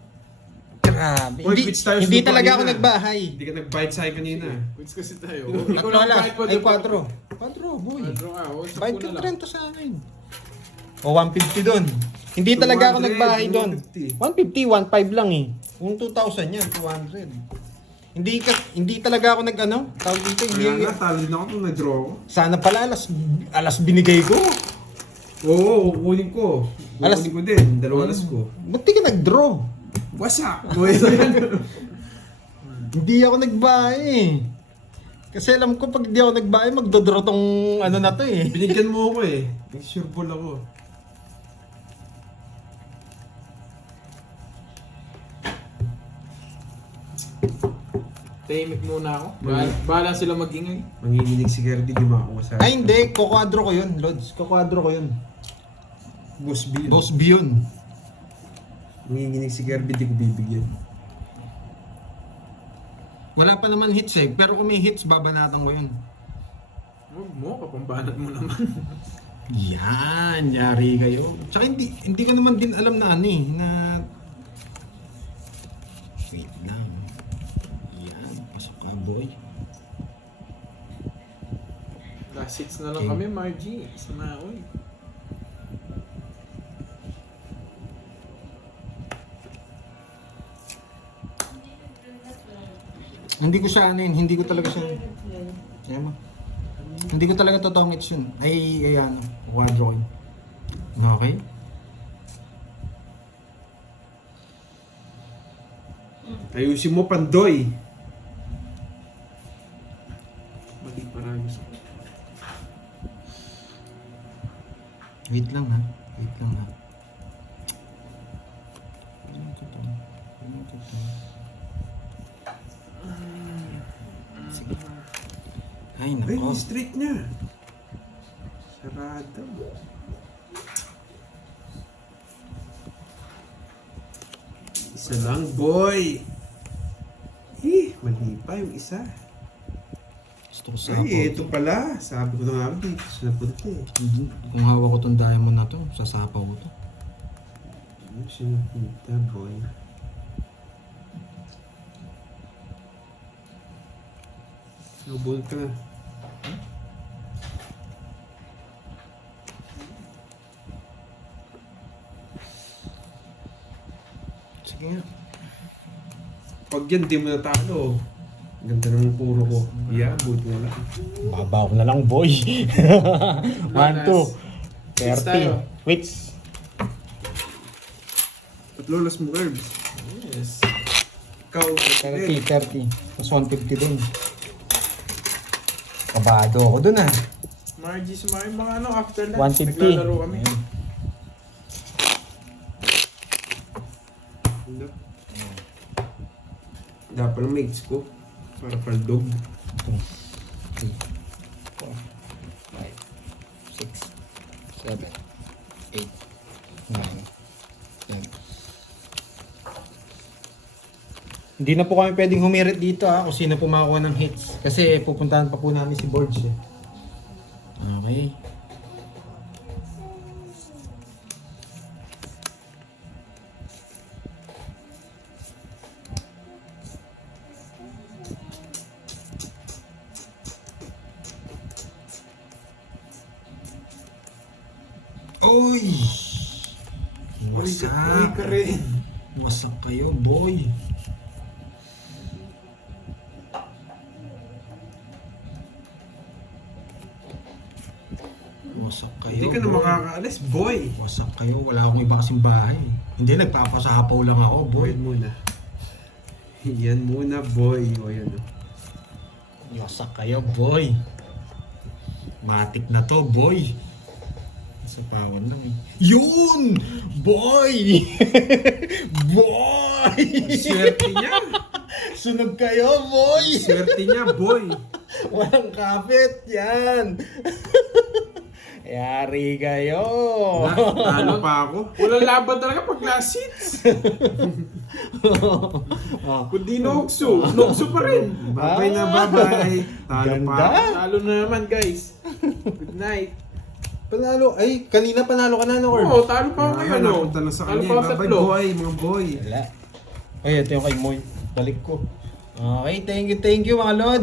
Grabe. Uy, Hindi, quits tayo hindi sa talaga kanina. ako nagbahay. Hindi ka nag-bite sa akin kanina. Quits kasi tayo. Ikaw lang lang. kahit pa Ay, doon. 4, boy. 4 ka. O, Bayad 10 ka na lang. 30 sa akin. O, 150 doon. Hindi talaga ako 200, nagbahay doon. 150. 150, 1.5 lang eh. Kung 2,000 yan, 200. Hindi talaga ako nag-ano. Tawag dito, Kaya hindi. nga, talo na ako nung nag-draw ko. Sana pala alas binigay ko. Oo, kukunin ko. Alas- Kukunin ko din, 2 alas ko. Ba't di ka nag-draw? Wasak! Hindi ako nagbahay eh. Kasi alam ko pag di ako nagbahay, magdodraw tong ano na to eh. Binigyan mo ako eh. May sure ball ako. Tahimik muna ako. Bahala sila mag-ingay. Manginginig si Kirby, di makakuha sa Ay hindi, kukwadro ko yun, Lods. Kukwadro ko yun. Boss B. Boss B yun. Manginginig si Kirby, di ko bibigyan. Wala pa naman hits eh, pero kung may hits, babanatan ko yun. Huwag mo, kapambanat mo naman. Yan, yari kayo. Tsaka hindi ko naman din alam na ano eh, na... Wait lang. Yan, pasok ka boy. Last hits na lang Okay. kami, Margie. Sumaoy. Hindi ko siya ano yun, hindi ko talaga siya... Kaya mo. Hindi ko talaga totoong hits yun. Ay ano, quadro ko yun. Okay? Ayusin mo, Pandoy. Mali paragos ako. Wait lang ha. Wait lang ha. Sige. Ay, Ay, nako. straight niya. Sarado. Isa lang, boy. Mali pa yung isa. Gusto ko sa Ay, ito pala. Sabi ko na nga, dito sa napunta eh. Kung hawak ko tong diamond na to, sasapaw ko to. Ano siya napunta, boy? Nobol ka. Sige nga. Pag yan, di mo natalo. Ganda ng puro ko. Yeah, bull mo lang. Baba ko na lang, boy. 1, 2, Wits tayo. 30. Wits. Tatlo las mo herbs. Yes. Ikaw, 30. Tapos 150 din. Kabado ako dun ah. Margie, sumakin mga ano, after that. 150. Naglalaro kami. Ayan. dapat ng mates ko. Para kaldog. 2, 3, 4, 5, 6, 7, 8, 9, 10. Hindi na po kami pwedeng humirit dito kung sino po makakuha ng hits. Kasi pupuntahan pa po namin si Borge eh. Okay. Uy! Wasak! Uy ka rin. Wasak kayo, boy! Wasak kayo, Hindi ka na boy. makakaalis, boy. Wasak kayo, wala akong iba kasing bahay. Hindi, nagpapasahapaw lang ako, boy. Boy muna. Yan muna, boy. O yan. Wasak kayo, boy. Matik na to, boy. Sa pawan lang eh. Yun! Boy! Boy! Swerte niya. Sunog kayo, boy! Swerte niya, boy. Walang kapit, yan! Yari kayo! Talo pa ako. Walang laban talaga pag last hits. Oh, Kundi nokso. Nokso pa rin. Babay na babay. Talo pa Ganda. ako. Talo na naman, guys. Good night. Panalo, ay, kanina panalo ka na, no? Oo, talo pa ako ngayon, no? Napunta na sa Talo kanya. pa ako Babay, tatlo. boy. Mga boy. Wala. Ay, ito yung kay Moy. Balik ko. Okay, thank you mga lord.